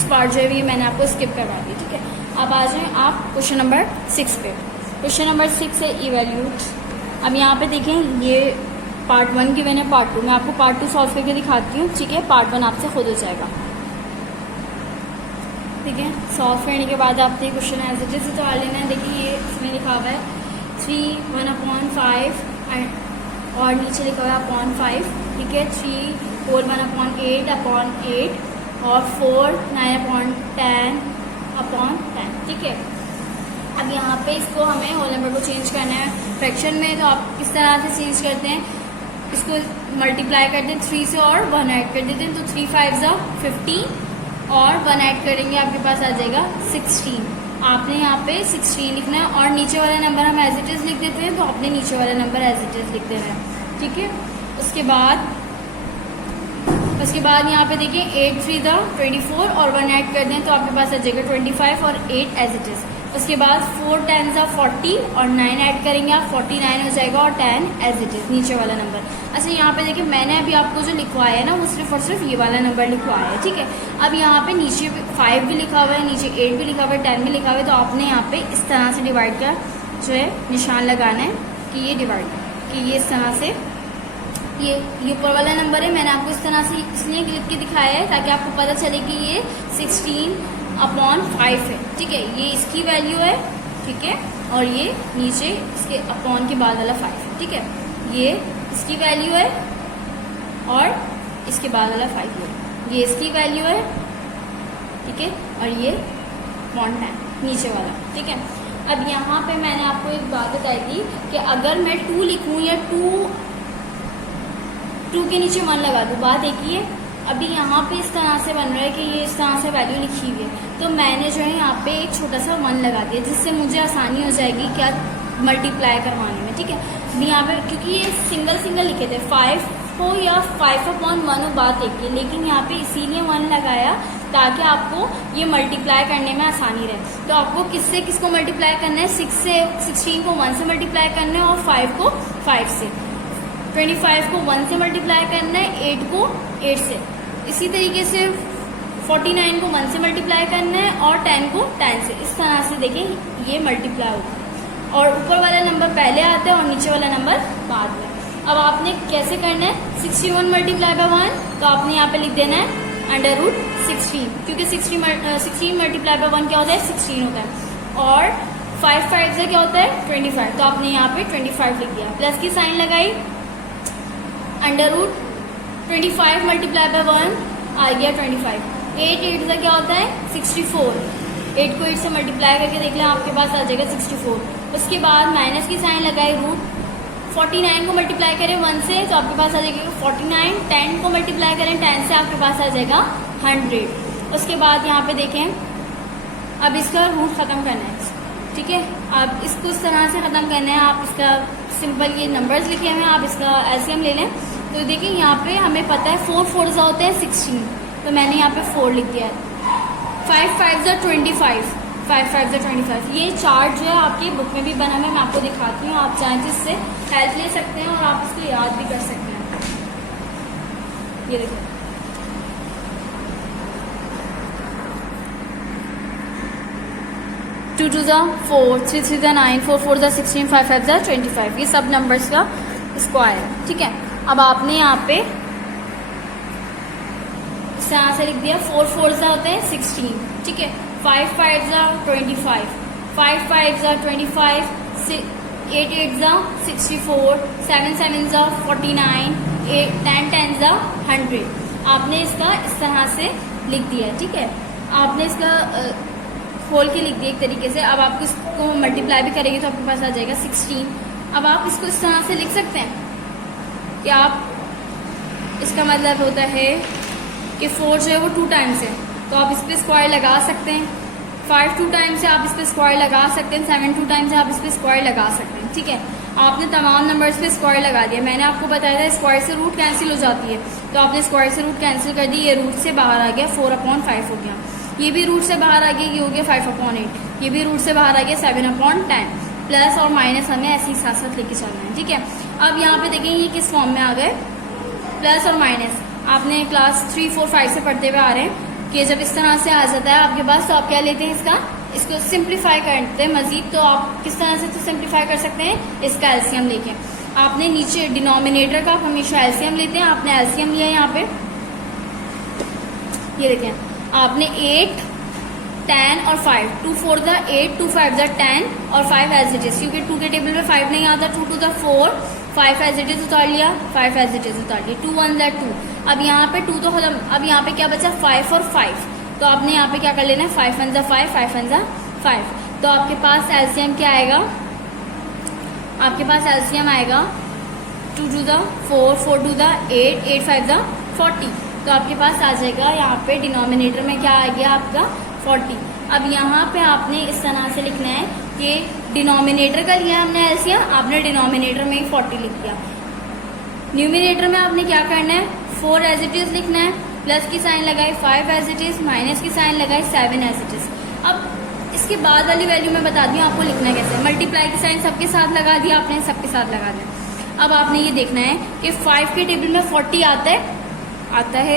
पार्ट जो है ये मैंने आपको स्किप करवा दी, ठीक है। अब आ जाएं आप क्वेश्चन नंबर 6 पे। क्वेश्चन नंबर 6 है इवैल्यूट। अब यहाँ पे देखें, ये पार्ट 1 गिवन है, पार्ट 2 मैं आपको पार्ट 2 सॉल्व करके दिखाती हूँ, ठीक है। पार्ट 1 आपसे खुद हो जाएगा, ठीक है। सॉल्व करने के बाद आपने क्वेश्चन एज इट इज उतार लेना है। देखिए ये इसमें लिखा हुआ है 3 1/5 और नीचे लिखा हुआ है अपॉन 5, ठीक है। 3 4 1/8 और 4 9/10 ठीक है। अब यहाँ पे इसको हमें होल नंबर को चेंज करना है फ्रैक्शन में, तो आप किस तरह से चेंज करते हैं, इसको मल्टीप्लाई करते हैं 3 से और 1 ऐड कर देते हैं, तो 3 5 15 और 1 ऐड करेंगे आपके पास आ जाएगा 16। आपने यहाँ पे 16 लिखना है और नीचे वाला नंबर हम एज इट इज़ लिख देते हैं, तो आपने नीचे वाला नंबर एज इट इज़ लिख देना है, ठीक है। उसके बाद यहाँ पे देखिए 8 3 24 और 1 ऐड कर दें तो आपके पास आ जाएगा 25 और 8 एज इट इज़। उसके बाद 4 10 40 और 9 ऐड करेंगे आप 49 हो जाएगा और 10 एज इट इज़ नीचे वाला नंबर। अच्छा यहाँ पे देखिए मैंने अभी आपको जो लिखवाया है ना वो सिर्फ और सिर्फ ये वाला नंबर लिखवाया है, ठीक है। अब यहाँ पे नीचे 5 भी लिखा हुआ है, नीचे 8 भी लिखा हुआ है, 10 भी लिखा हुआ है, तो आपने यहाँ पे इस तरह से डिवाइड का जो है निशान लगाना है कि ये डिवाइड, कि ये इस तरह से ये ऊपर वाला नंबर है, मैंने आपको इस तरह से इसलिए लिख के दिखाया है ताकि आपको पता चले कि ये 16/5 है, ठीक है। ये इसकी वैल्यू है, ठीक है, और ये नीचे इसके अपॉन के बाद वाला 5 है, ठीक है। ये इसकी वैल्यू है और इसके बाद वाला 5 है, ये इसकी वैल्यू है, ठीक है, और ये 110 नीचे वाला, ठीक है। अब यहाँ पे मैंने आपको एक बात बताई थी कि अगर मैं 2 लिखूँ या 2 के नीचे 1 लगा दूँ, बात एक ही है। अभी यहाँ पे इस तरह से बन रहा है कि ये इस तरह से वैल्यू लिखी हुई है, तो मैंने जो है यहाँ पे एक छोटा सा 1 लगा दिया जिससे मुझे आसानी हो जाएगी क्या मल्टीप्लाई करवाने में, ठीक है। अभी यहाँ पे क्योंकि ये सिंगल लिखे थे 5 को या 5/1 बात एक ही, लेकिन यहाँ पे इसीलिए 1 लगाया ताकि आपको ये मल्टीप्लाई करने में आसानी रहे। तो आपको किससे किसको मल्टीप्लाई करना है, 16 को 1 से मल्टीप्लाई करना है और 5 को 5 से, 25 को 1 से मल्टीप्लाई करना है, 8 को 8 से, इसी तरीके से 49 को 1 से मल्टीप्लाई करना है और 10 को 10 से। इस तरह से देखें ये मल्टीप्लाई होगा और ऊपर वाला नंबर पहले आता है और नीचे वाला नंबर बाद में। अब आपने कैसे करना है, 61 मल्टीप्लाई बाय 1, तो आपने यहाँ पे लिख देना है √16, क्योंकि 16 मल्टीप्लाई बाय 1 क्या होता है, 16 होता है, और 5 5 से क्या होता है 25, तो आपने यहाँ पे 25 लिख दिया, प्लस की साइन लगाई, √25 मल्टीप्लाई बाय 1 आ गया 25, 8 8 से क्या होता है 64, 8 को 8 से मल्टीप्लाई करके देख लें आपके पास आ जाएगा 64। उसके बाद माइनस की साइन लगाई, √49 को मल्टीप्लाई करें 1 से तो आपके पास आ जाएगा 49, 10 को मल्टीप्लाई करें 10 से आपके पास आ जाएगा 100। उसके बाद यहाँ पे देखें अब इसका रूट ख़त्म करना है, ठीक है। अब इसको इस तरह से ख़त्म करना है, आप इसका सिंपल ये नंबर्स लिखे हुए हैं, आप इसका एलसीएम ले लें। तो देखिए यहाँ पे हमें पता है 4 4 होते हैं 16, तो मैंने यहाँ पे 4 लिख दिया है। 5 5 25, 5 5 25, ये चार्ट जो है आपकी बुक में भी बना है, मैं आपको दिखाती हूँ, आप चाहें तो इससे हेल्प ले सकते हैं और आप इसको याद भी कर सकते हैं। ये देखिए 2 2 4, 3 3 9, 4 4 16, 5 5 25, ये सब नंबर्स का स्क्वायर है, ठीक है। अब आपने यहाँ पे इस तरह से लिख दिया, 4 4 होते हैं 16, ठीक है, 5 5 25, 5 5 25, 8 8 64, 7 7 49, 10 10 100। आपने इसका इस तरह से लिख दिया, ठीक है। आपने इसका खोल के लिख दिया एक तरीके से। अब आप इसको मल्टीप्लाई भी करेंगे तो आपके पास आ जाएगा 16। अब आप इसको इस तरह से लिख सकते हैं कि आप, इसका मतलब होता है कि 4 जो है वो 2 टाइम्स है, तो आप इस पर स्क्वायर लगा सकते हैं। 5 2 टाइम्स है, आप इस पर स्क्वायर लगा सकते हैं। 7 2 टाइम्स है, आप इस पर स्क्वायर लगा सकते हैं, ठीक है। आपने तमाम नंबर्स पे स्क्वायर लगा दिया। मैंने आपको बताया था स्क्वायर से रूट कैंसिल हो जाती है, तो आपने स्क्वायर से रूट कैंसिल कर दी, ये रूट से बाहर आ गया 4/5 हो गया, ये भी रूट से बाहर आ गया, ये हो गया 5/8, ये भी रूट से बाहर आ गया 7/10। प्लस और माइनस हमें ऐसे ही साथ साथ लेके चलना है, ठीक है। अब यहाँ पे देखें ये किस फॉर्म में आ गए, प्लस और माइनस। आपने क्लास 3, 4, 5 से पढ़ते हुए आ रहे हैं कि जब इस तरह से आ जाता है आपके पास, तो आप क्या लेते हैं, इसको सिंप्लीफाई करते हैं मजीद। तो आप किस तरह से तो सिंप्लीफाई कर सकते हैं, इसका एलसीएम लेके। आपने नीचे डिनोमिनेटर का हमेशा एलसीएम लेते हैं, आपने एलसीएम लिया यहाँ पे, ये देखें आपने 8, 10 और 5, 2 4 द 8, 2 5 द 10 और 5 एज इट इज, क्योंकि 2 के टेबल में 5 नहीं आता, 2 2 द 4, 5 एज इट इज उतार लिया, 5 एज इट इज उतार लिया, 2 1 द 2। अब यहाँ पे 2 तो खत्म, अब यहाँ पे क्या बचा 5 और 5, तो आपने यहाँ पे क्या कर लेना है 5 1 द 5, 5 1 द 5। तो आपके पास एलसीएम क्या आएगा, आपके पास एलसीएम आएगा 2 2 द 4, 4 2 द 8, 8 5 द 40। तो आपके पास आ जाएगा यहाँ पे डिनोमिनेटर में क्या आ गया आपका 40। अब यहाँ पे आपने इस तरह से लिखना है कि डिनोमिनेटर का लिया हमने एलसीएम, आपने डिनोमिनेटर में ही 40 लिख दिया। न्यूमिनेटर में आपने क्या करना है 4 एज इट इज लिखना है, प्लस की साइन लगाई 5 एज इट इज, माइनस की साइन लगाई 7 एज इट इज। अब इसके बाद वाली वैल्यू मैं बता दी हूँ आपको लिखना कैसे। मल्टीप्लाई की साइन सबके साथ लगा दिया आपने, सबके साथ लगा दिया। अब आपने ये देखना है कि 5 के टेबल में 40 आता है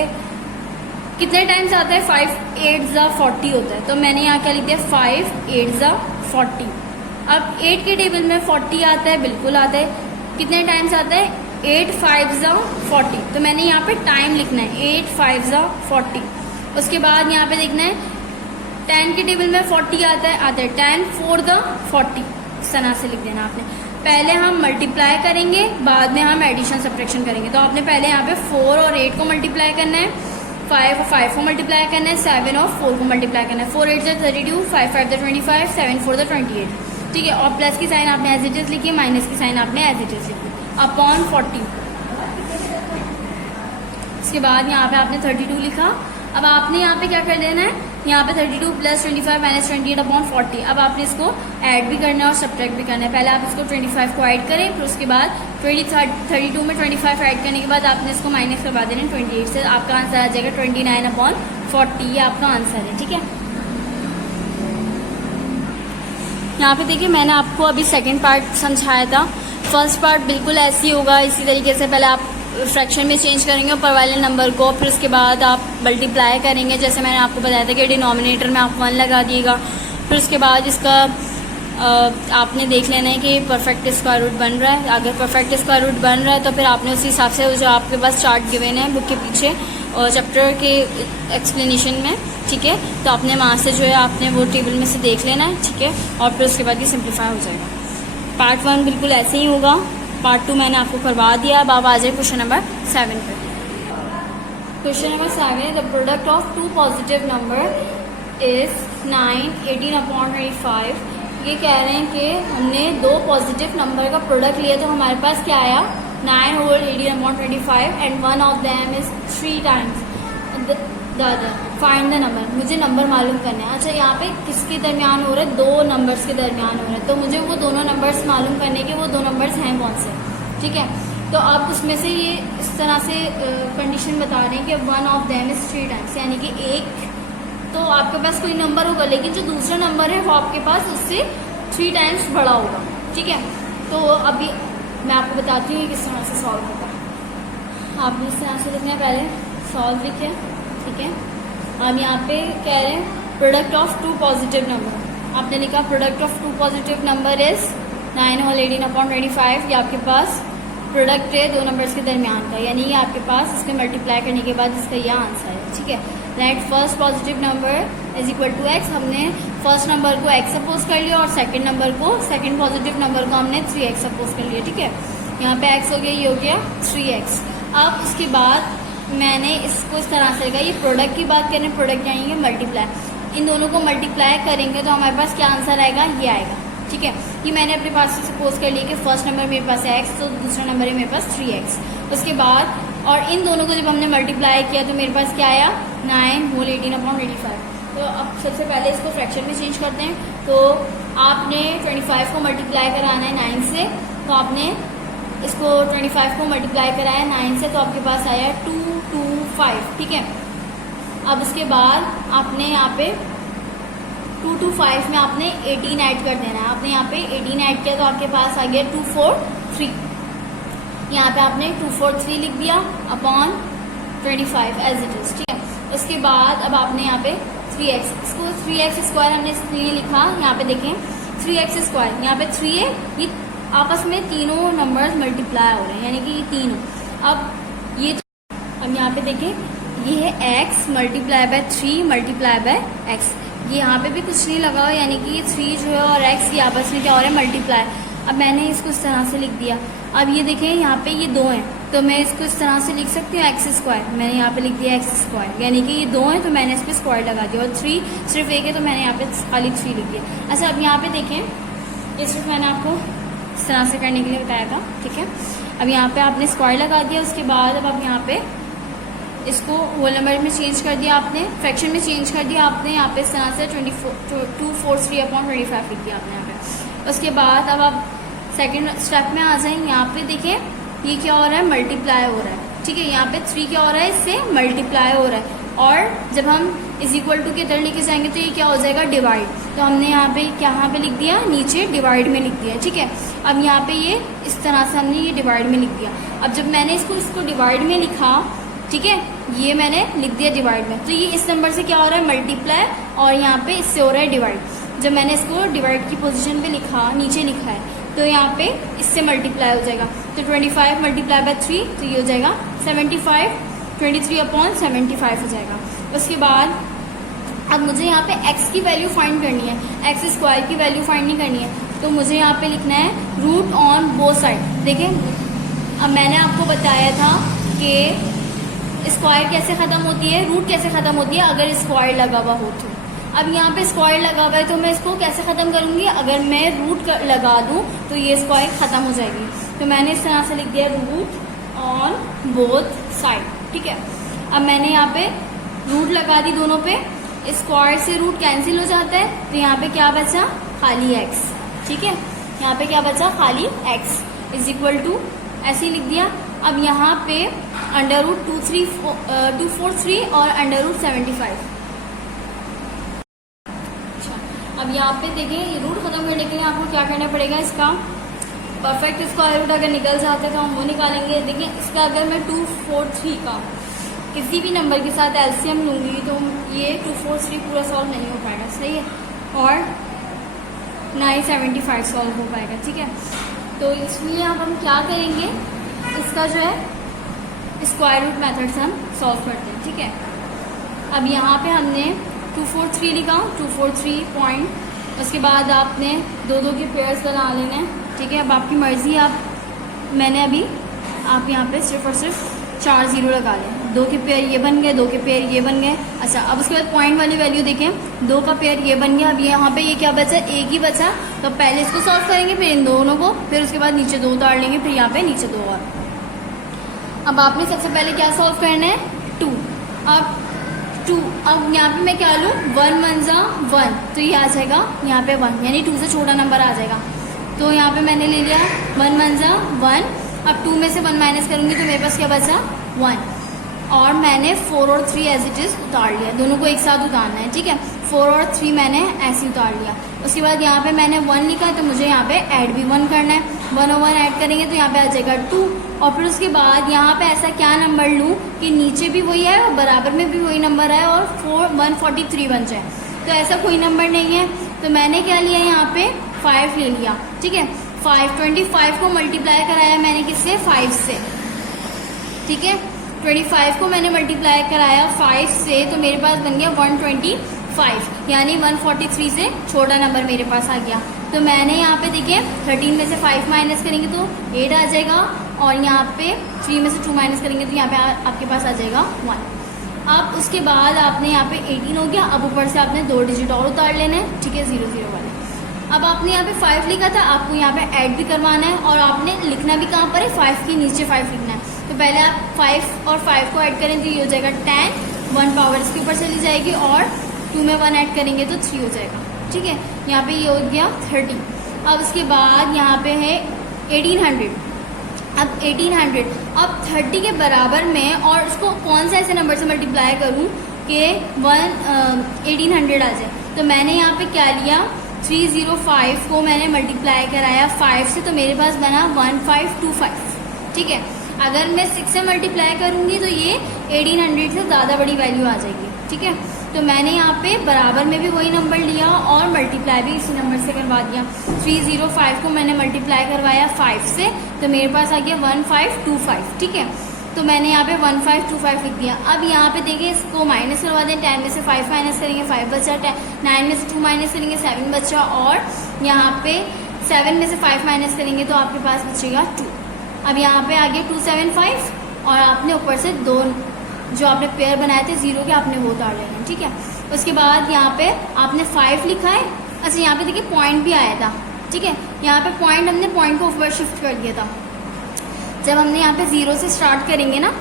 कितने टाइम्स आता है, 5 8 ज़ा 40 होता है। तो मैंने यहाँ क्या लिख दिया 5 8 ज़ा 40। अब 8 के टेबल में 40 आता है, बिल्कुल आता है, कितने टाइम्स आता है 8 5 ज़ा 40। तो मैंने यहाँ पे टाइम लिखना है 8 5 ज़ा 40। उसके बाद यहाँ पे देखना है 10 के टेबल में 40 आता है 10 4 द 40। इस तरह से लिख देना आपने। पहले हम मल्टीप्लाई करेंगे, बाद में हम एडिशन सब्ट्रैक्शन करेंगे। तो आपने पहले यहाँ पे 4 और 8 को मल्टीप्लाई करना है, 5 और 5 को मल्टीप्लाई करना है, 7 और 4 को मल्टीप्लाई करना है। 4 8 ज़ा 32, 5 5 ज़ा 25, 7 4 ज़ा 28, ठीक है। और प्लस की साइन आपने एज इट इज लिखी, माइनस की साइन आपने एज इट इज लिखी अपॉन 40। इसके बाद यहाँ पे आपने 32 लिखा। अब आपने यहाँ पे क्या कर देना है, यहाँ पे 32 प्लस 25 माइनस 28 अपॉन 40। अब आपने इसको ऐड भी करना है और सब्ट्रैक्ट भी करना है। पहले आप इसको 25 को ऐड करें, फिर उसके बाद 32 में 25 ऐड करने के बाद आपने इसको माइनस करवा देना 28 से। आपका आंसर आ जाएगा 29 अपॉन 40। ये आपका आंसर है, ठीक है। यहाँ पे देखिए मैंने आपको अभी सेकेंड पार्ट समझाया था। फर्स्ट पार्ट बिल्कुल ऐसे ही होगा, इसी तरीके से पहले आप फ्रैक्शन में चेंज करेंगे ऊपर वाले नंबर को, फिर उसके बाद आप मल्टीप्लाई करेंगे। जैसे मैंने आपको बताया था कि डिनोमिनेटर में आप 1 लगा दिएगा। फिर उसके बाद इसका आपने देख लेना है कि परफेक्ट स्क्वायर रूट बन रहा है। अगर परफेक्ट स्क्वायर रूट बन रहा है तो फिर आपने उसी हिसाब से जो आपके पास चार्ट गिवन है बुक के पीछे और चैप्टर के एक्सप्लेनेशन में, ठीक है, तो आपने वहाँ से जो है आपने वो टेबल में से देख लेना है, ठीक है। और फिर उसके बाद ये सिंप्लीफाई हो जाएगा। पार्ट 1 बिल्कुल ऐसे ही होगा, पार्ट 2 मैंने आपको करवा दिया। अब आप आ जाए क्वेश्चन नंबर 7 पे। Question number 7, the product of 2 positive number is 9 18 upon 25। ये कह रहे हैं कि हमने 2 पॉजिटिव नंबर का प्रोडक्ट लिया तो हमारे पास क्या आया 9 whole 18 upon 25 and one of them is 3 times the other. Find the number, मुझे नंबर मालूम करना है। अच्छा यहाँ पे किसके दरमियान हो रहा है, 2 नंबर्स के दरमियान हो रहा है, तो मुझे वो दोनों नंबर्स मालूम करने के वो 2 नंबर्स हैं कौन से, ठीक है। तो अब उसमें से ये इस तरह से कंडीशन बता रहे हैं कि one of them is 3 times, यानी कि एक तो आपके पास कोई नंबर होगा लेकिन जो दूसरा नंबर है वो आपके पास उससे 3 टाइम्स बड़ा होगा, ठीक है। तो अभी मैं आपको बताती हूँ किस तरह से सॉल्व होगा। आपने इस तरह से लिखना है, पहले सॉल्व लिखे, ठीक है। अब यहाँ पे कह रहे हैं प्रोडक्ट ऑफ 2 पॉजिटिव नंबर। आपने लिखा product of 2 positive number is 9 whole 18 upon 25। ये आपके पास प्रोडक्ट है 2 नंबर्स के दरमियान का, यानी ये आपके पास इसके मल्टीप्लाई करने के बाद इसका यह आंसर है, ठीक है। Let first positive number is equal to x. हमने फर्स्ट नंबर को एक्स सपोज कर लिया और सेकंड नंबर को, सेकंड पॉजिटिव नंबर को हमने 3x सपोज कर लिया, ठीक है। यहाँ पे x हो गया, ये हो गया 3x। अब उसके बाद मैंने इसको इस तरह से लिखा, ये प्रोडक्ट की बात करें, प्रोडक्ट यानी कि मल्टीप्लाई, इन दोनों को मल्टीप्लाई करेंगे तो हमारे पास क्या आंसर आएगा, ये आएगा, ठीक है। ये मैंने अपने पास से सपोज कर लिया कि फर्स्ट नंबर मेरे पास है x, तो दूसरा नंबर है मेरे पास 3x। उसके बाद और इन दोनों को जब हमने मल्टीप्लाई किया तो मेरे पास क्या आया 9 होल 18 अपॉन 25। तो अब सबसे पहले इसको फ्रैक्शन में चेंज करते हैं। तो आपने 25 को मल्टीप्लाई कराना है 9 से, तो आपने इसको 25 को मल्टीप्लाई कराया 9 से, तो आपके पास आया 225, ठीक है। अब उसके बाद आपने यहाँ पे 225 में आपने 18 ऐड कर देना है। आपने यहाँ पे 18 ऐड किया तो आपके पास आ गया 243। यहाँ पे आपने 243 लिख दिया अपॉन 25 एज इट इज, ठीक है। उसके बाद अब आपने यहाँ पे 3x, इसको 3x स्क्वायर हमने इसलिए लिखा, यहाँ पे देखें 3x स्क्वायर, यहाँ पे 3 है, ये आपस में तीनों नंबर्स मल्टीप्लाई हो रहे हैं, यानी कि ये तीनों। अब यहाँ पे देखें ये है x multiply by 3 multiply by x, ये यहाँ पे भी कुछ नहीं लगा हुआ, यानी कि ये 3 जो है और x ये आपस में क्या हो रहा है, मल्टीप्लाई। अब मैंने इसको इस तरह से लिख दिया। अब ये देखें यहाँ पे ये 2 हैं, तो मैं इसको इस तरह से लिख सकती हूँ एक्स स्क्वायर, मैंने यहाँ पे लिख दिया एक्स स्क्वायर, यानी कि ये 2 हैं तो मैंने इस पर स्क्वायर लगा दिया, और 3 सिर्फ एक है तो मैंने यहाँ पे खाली 3 लिख दिया। अच्छा, अब यहाँ पे देखें ये सिर्फ मैंने आपको इस तरह से करने के लिए बताया था, ठीक है। अब यहाँ पे आपने स्क्वायर लगा दिया, उसके बाद अब आप यहाँ पे इसको होल नंबर में चेंज कर दिया, आपने फ्रैक्शन में चेंज कर दिया, आपने यहाँ पे इस तरह से 243/25 लिख दिया आपने यहाँ पे। उसके बाद अब आप सेकेंड स्टेप में आ जाएंगे। यहाँ पे देखें ये क्या हो रहा है, मल्टीप्लाई हो रहा है, ठीक है। यहाँ पे 3 क्या हो रहा है, इससे मल्टीप्लाई हो रहा है, और जब हम इज इक्वल टू के इधर लेके जाएंगे तो ये क्या हो जाएगा, डिवाइड। तो हमने यहाँ पे लिख दिया, नीचे डिवाइड में लिख दिया, ठीक है। अब यहाँ पे ये इस तरह से हमने ये डिवाइड में लिख दिया। अब जब मैंने इसको डिवाइड में लिखा, ठीक है, ये मैंने लिख दिया डिवाइड में, तो ये इस नंबर से क्या हो रहा है, मल्टीप्लाई, और यहाँ पे इससे हो रहा है डिवाइड। जब मैंने इसको डिवाइड की पोजीशन पे लिखा, नीचे लिखा है, तो यहाँ पे इससे मल्टीप्लाई हो जाएगा, तो 25 मल्टीप्लाई बाय 3, तो ये हो जाएगा 75, 23/75 हो जाएगा। उसके बाद अब मुझे यहाँ पे x की वैल्यू फाइंड करनी है, x स्क्वायर की वैल्यू फाइंड नहीं करनी है, तो मुझे यहाँ पे लिखना है रूट ऑन बोथ साइड। देखें, अब मैंने आपको बताया था कि स्क्वायर कैसे ख़त्म होती है, रूट कैसे ख़त्म होती है, अगर स्क्वायर लगा हुआ हो तो। अब यहाँ पे स्क्वायर लगा हुआ है तो मैं इसको कैसे ख़त्म करूँगी, अगर मैं रूट लगा दूँ तो ये स्क्वायर ख़त्म हो जाएगी। तो मैंने इस तरह से लिख दिया रूट ऑन बोथ साइड, ठीक है। अब मैंने यहाँ पे रूट लगा दी दोनों पे, स्क्वायर से रूट कैंसिल हो जाता है, तो यहाँ पे क्या बचा, खाली x, ठीक है। यहाँ पे क्या बचा, खाली x इज इक्वल टू, ऐसे ही लिख दिया। अब यहाँ पे अंडर रूट 243 और अंडर रूट 75। अब यहाँ पे देखें, ये रूट खत्म करने के लिए आपको क्या करना पड़ेगा, इसका परफेक्ट स्क्वायर रूट अगर निकल जाता है तो हम वो निकालेंगे। देखिए, इसका अगर मैं 243 का किसी भी नंबर के साथ एलसीएम लूँगी तो ये 243 पूरा सॉल्व नहीं हो पाएगा, सही है, और ना ही 75 सॉल्व हो पाएगा, ठीक है। तो इसलिए अब हम क्या करेंगे, इसका जो है स्क्वायर रूट मेथड से हम सॉल्व करते हैं, ठीक है। अब यहाँ पे हमने 243 लिखा, 243 पॉइंट, उसके बाद आपने 2 के पेयर्स बना लेने हैं, ठीक है। अब आपकी मर्जी, मैंने अभी आप यहाँ पे सिर्फ और सिर्फ 4 0 लगा लें, 2 के पेयर ये बन गए, 2 के पेयर ये बन गए। अच्छा, अब उसके बाद पॉइंट वाली वैल्यू देखें, 2 का पेयर ये बन गया। अब यहाँ पे ये क्या बचा, एक ही बचा, तो पहले इसको सॉल्व करेंगे, फिर इन दोनों को, फिर उसके बाद नीचे 2 उतार लेंगे, फिर यहाँ पे नीचे 2 और। अब आपने सबसे पहले क्या सॉल्व करना है, 2। अब यहाँ पे मैं क्या लूँ, 1 1 1, तो ये आ जाएगा यहाँ पे 1, यानी 2 से छोटा नंबर आ जाएगा। तो यहाँ पे मैंने ले लिया 1 1 1। अब 2 में से 1 माइनस करूँगी तो मेरे पास क्या बचा, 1, और मैंने 4 और 3 एज इट इज़ उतार लिया, दोनों को एक साथ उतारना है, ठीक है। 4 और 3 मैंने ऐसे उतार लिया। उसके बाद यहाँ पे मैंने 1 लिखा है तो मुझे यहाँ पे ऐड भी 1 करना है, 1 और 1 ऐड करेंगे तो यहाँ पे आ जाएगा 2, और फिर उसके बाद यहाँ पे ऐसा क्या नंबर लूँ कि नीचे भी वही है और बराबर में भी वही नंबर है और 143 बन जाए। तो ऐसा कोई नंबर नहीं है, तो मैंने क्या लिया, यहाँ पे 5 ले लिया, ठीक है। 25 को मल्टीप्लाई कराया मैंने किससे, 5 से, ठीक है। 25 को मैंने मल्टीप्लाई कराया 5 से, तो मेरे पास बन गया 125, यानी 143 से छोटा नंबर मेरे पास आ गया। तो मैंने यहाँ पे देखिए 13 में से 5 माइनस करेंगे तो 8 आ जाएगा, और यहाँ पे 3 में से 2 माइनस करेंगे तो यहाँ पे आपके पास आ जाएगा 1। अब उसके बाद आपने यहाँ पे 18 हो गया। अब ऊपर से आपने 2 डिजिट और उतार लेने हैं, ठीक है, 0 0 वाले। अब आपने यहाँ पे 5 लिखा था, आपको यहाँ पे ऐड भी करवाना है, और आपने लिखना भी कहाँ पर है, 5 के नीचे 5 लिखना है। तो पहले आप 5 और 5 को ऐड करें तो ये हो जाएगा 10, 1 पावर इसके ऊपर चली जाएगी, और 2 में 1 ऐड करेंगे तो 3 हो जाएगा, ठीक है। यहाँ पे ये हो गया 30। अब उसके बाद यहाँ पे है 1800। अब 1800 अब 30 के बराबर में, और उसको कौन सा ऐसे नंबर से मल्टीप्लाई करूँ कि 1800 आ जाए। तो मैंने यहाँ पे क्या लिया, 305 को मैंने मल्टीप्लाई कराया 5 से, तो मेरे पास बना 1525। ठीक है, अगर मैं 6 से मल्टीप्लाई करूँगी तो ये 1800 से ज़्यादा बड़ी वैल्यू आ जाएगी। ठीक है, तो मैंने यहाँ पे बराबर में भी वही नंबर लिया और मल्टीप्लाई भी इसी नंबर से करवा दिया। 305 को मैंने मल्टीप्लाई करवाया 5 से, तो मेरे पास आ गया 1525। ठीक है, तो मैंने यहाँ पे 1525 लिख दिया। अब यहाँ पे देखिए, इसको माइनस करवा दें, 10 में से 5 माइनस करेंगे 5 बचा, 9 में से 2 माइनस करेंगे 7 बचा, और यहाँ पे 7 में से 5 माइनस करेंगे तो आपके पास बचेगा 2। अब यहाँ पे आ गया 275, और आपने ऊपर से दो जो आपने पेयर बनाए थे 0 के, आपने वो उतार लेना। ठीक है, उसके बाद यहाँ पे आपने 5 लिखा है। अच्छा, यहाँ पे देखिए पॉइंट भी आया था। ठीक है, यहाँ पे पॉइंट, हमने पॉइंट को ऊपर शिफ्ट कर दिया था। जब हमने यहाँ पे 0 से स्टार्ट करेंगे ना,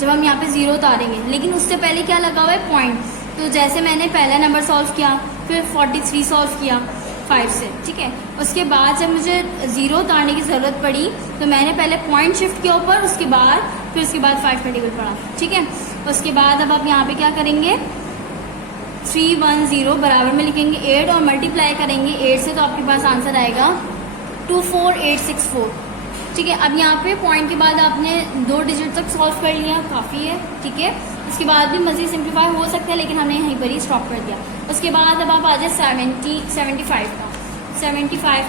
जब हम यहाँ पे 0 उतारेंगे, लेकिन उससे पहले क्या लगा हुआ है, पॉइंट। तो जैसे मैंने पहला नंबर सॉल्व किया, फिर 43 सॉल्व किया 5 से। ठीक है, उसके बाद जब मुझे 0 उतारने की ज़रूरत पड़ी तो मैंने पहले पॉइंट शिफ्ट किया ऊपर, उसके बाद 5 का टेबल पड़ा। ठीक है, उसके बाद अब आप यहाँ पे क्या करेंगे, 310 बराबर में लिखेंगे 8 और मल्टीप्लाई करेंगे 8 से, तो आपके पास आंसर आएगा 24864। ठीक है, अब यहाँ पे पॉइंट के बाद आपने 2 डिजिट तक सॉल्व कर लिया, काफ़ी है। ठीक है, इसके बाद भी मज़ीद सिंप्लीफाई हो सकता है, लेकिन हमने यहीं पर ही स्टॉप कर दिया। उसके बाद अब आप आ जाए 75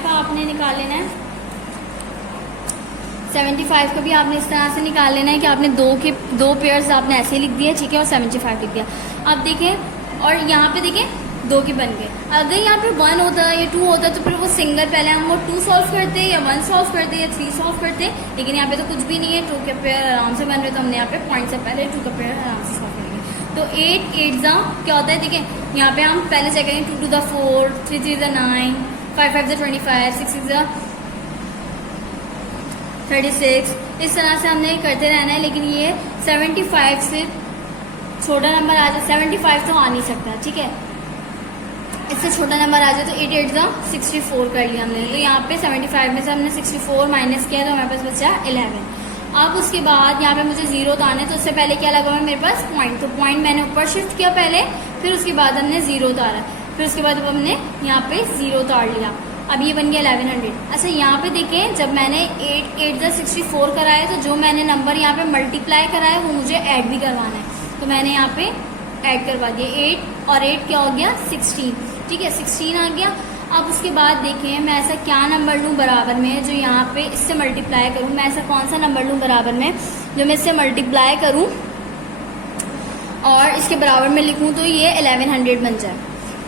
का आपने निकाल लेना है। 75 का भी आपने इस तरह से निकाल लेना है कि आपने दो पेयर्स आपने ऐसे लिख दिए। ठीक है, और 75 लिख दिया। अब देखें, और यहाँ पे देखें 2 के बन गए। अगर यहाँ पे 1 होता या 2 होता तो फिर वो सिंगल, पहले हम वो 2 सॉल्व करते या 1 सॉल्व करते या 3 सॉल्व करते, लेकिन यहाँ पे तो कुछ भी नहीं है। 2 के पेयर आराम से बन रहे, तो हमने यहाँ पे पॉइंट से पहले 2 का पेयर आराम से सॉल्व करेंगे। तो 8 8 क्या होता है, देखिए यहाँ पे हम पहले चेक करेंगे 2 to the 4, 3 3 the 9, 5 5 the 25, 6 6 the 36। इस तरह से हमने करते रहना है, लेकिन ये 75 से छोटा नंबर आ जाए, 75 तो आ नहीं सकता। ठीक है, इससे छोटा नंबर आ जाए तो 8 8 64 कर लिया हमने। तो यहाँ पे 75 में से हमने 64 माइनस किया, तो हमारे पास बचा 11। अब उसके बाद यहाँ पे मुझे 0 उतारना है, तो उससे पहले क्या लगा हुआ है मेरे पास, पॉइंट। तो पॉइंट मैंने ऊपर शिफ्ट किया पहले, फिर उसके बाद हमने 0 उतारा, फिर उसके बाद हमने यहाँ पे 0 उतार लिया। अब ये बन गया 1100। अच्छा, यहाँ पे देखें, जब मैंने 8 8 64 कराया, तो जो मैंने नंबर यहाँ पे मल्टीप्लाई कराया वो मुझे ऐड भी करवाना है, तो मैंने यहाँ पे ऐड करवा दिया। 8 और 8 क्या हो गया, 16। ठीक है, 16 आ गया। अब उसके बाद देखें, मैं ऐसा क्या नंबर लूँ बराबर में जो यहाँ पे इससे मल्टीप्लाई करूँ। मैं ऐसा कौन सा नंबर लूँ बराबर में जो मैं इससे मल्टीप्लाई करूँ और इसके बराबर में लिखूँ तो ये 1100 बन जाए।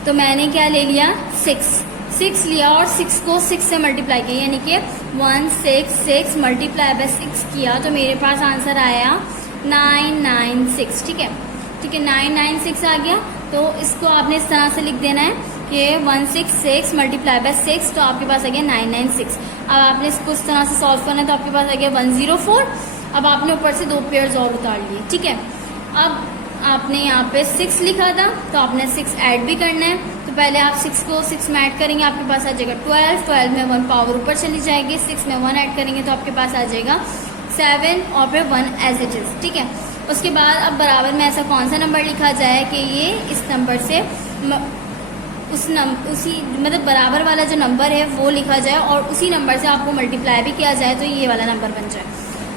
तो मैंने क्या ले लिया, 6 लिया और 6 को 6 से मल्टीप्लाई किया, यानी कि 166 मल्टीप्लाई बाय 6 किया, तो मेरे पास आंसर आया 996। ठीक है, 996 आ गया। तो इसको आपने इस तरह से लिख देना है कि 166 मल्टीप्लाई बाय 6, तो आपके पास आ गया 996। अब आपने इसको इस तरह से सॉल्व करना है, तो आपके पास आ गया 104। अब आपने ऊपर से 2 पेयर्स और उतार लिए। ठीक है, अब आपने यहाँ पे 6 लिखा था, तो आपने 6 ऐड भी करना है। तो पहले आप 6 को 6 में ऐड करेंगे, आपके पास आ जाएगा 12 में 1 पावर ऊपर चली जाएगी, 6 में 1 ऐड करेंगे तो आपके पास आ जाएगा 7 और फिर 1 एज इट इज। ठीक है, उसके बाद अब बराबर में ऐसा कौन सा नंबर लिखा जाए कि ये इस नंबर से उसी मतलब बराबर वाला जो नंबर है वो लिखा जाए और उसी नंबर से आपको मल्टीप्लाई भी किया जाए, तो ये वाला नंबर बन जाए।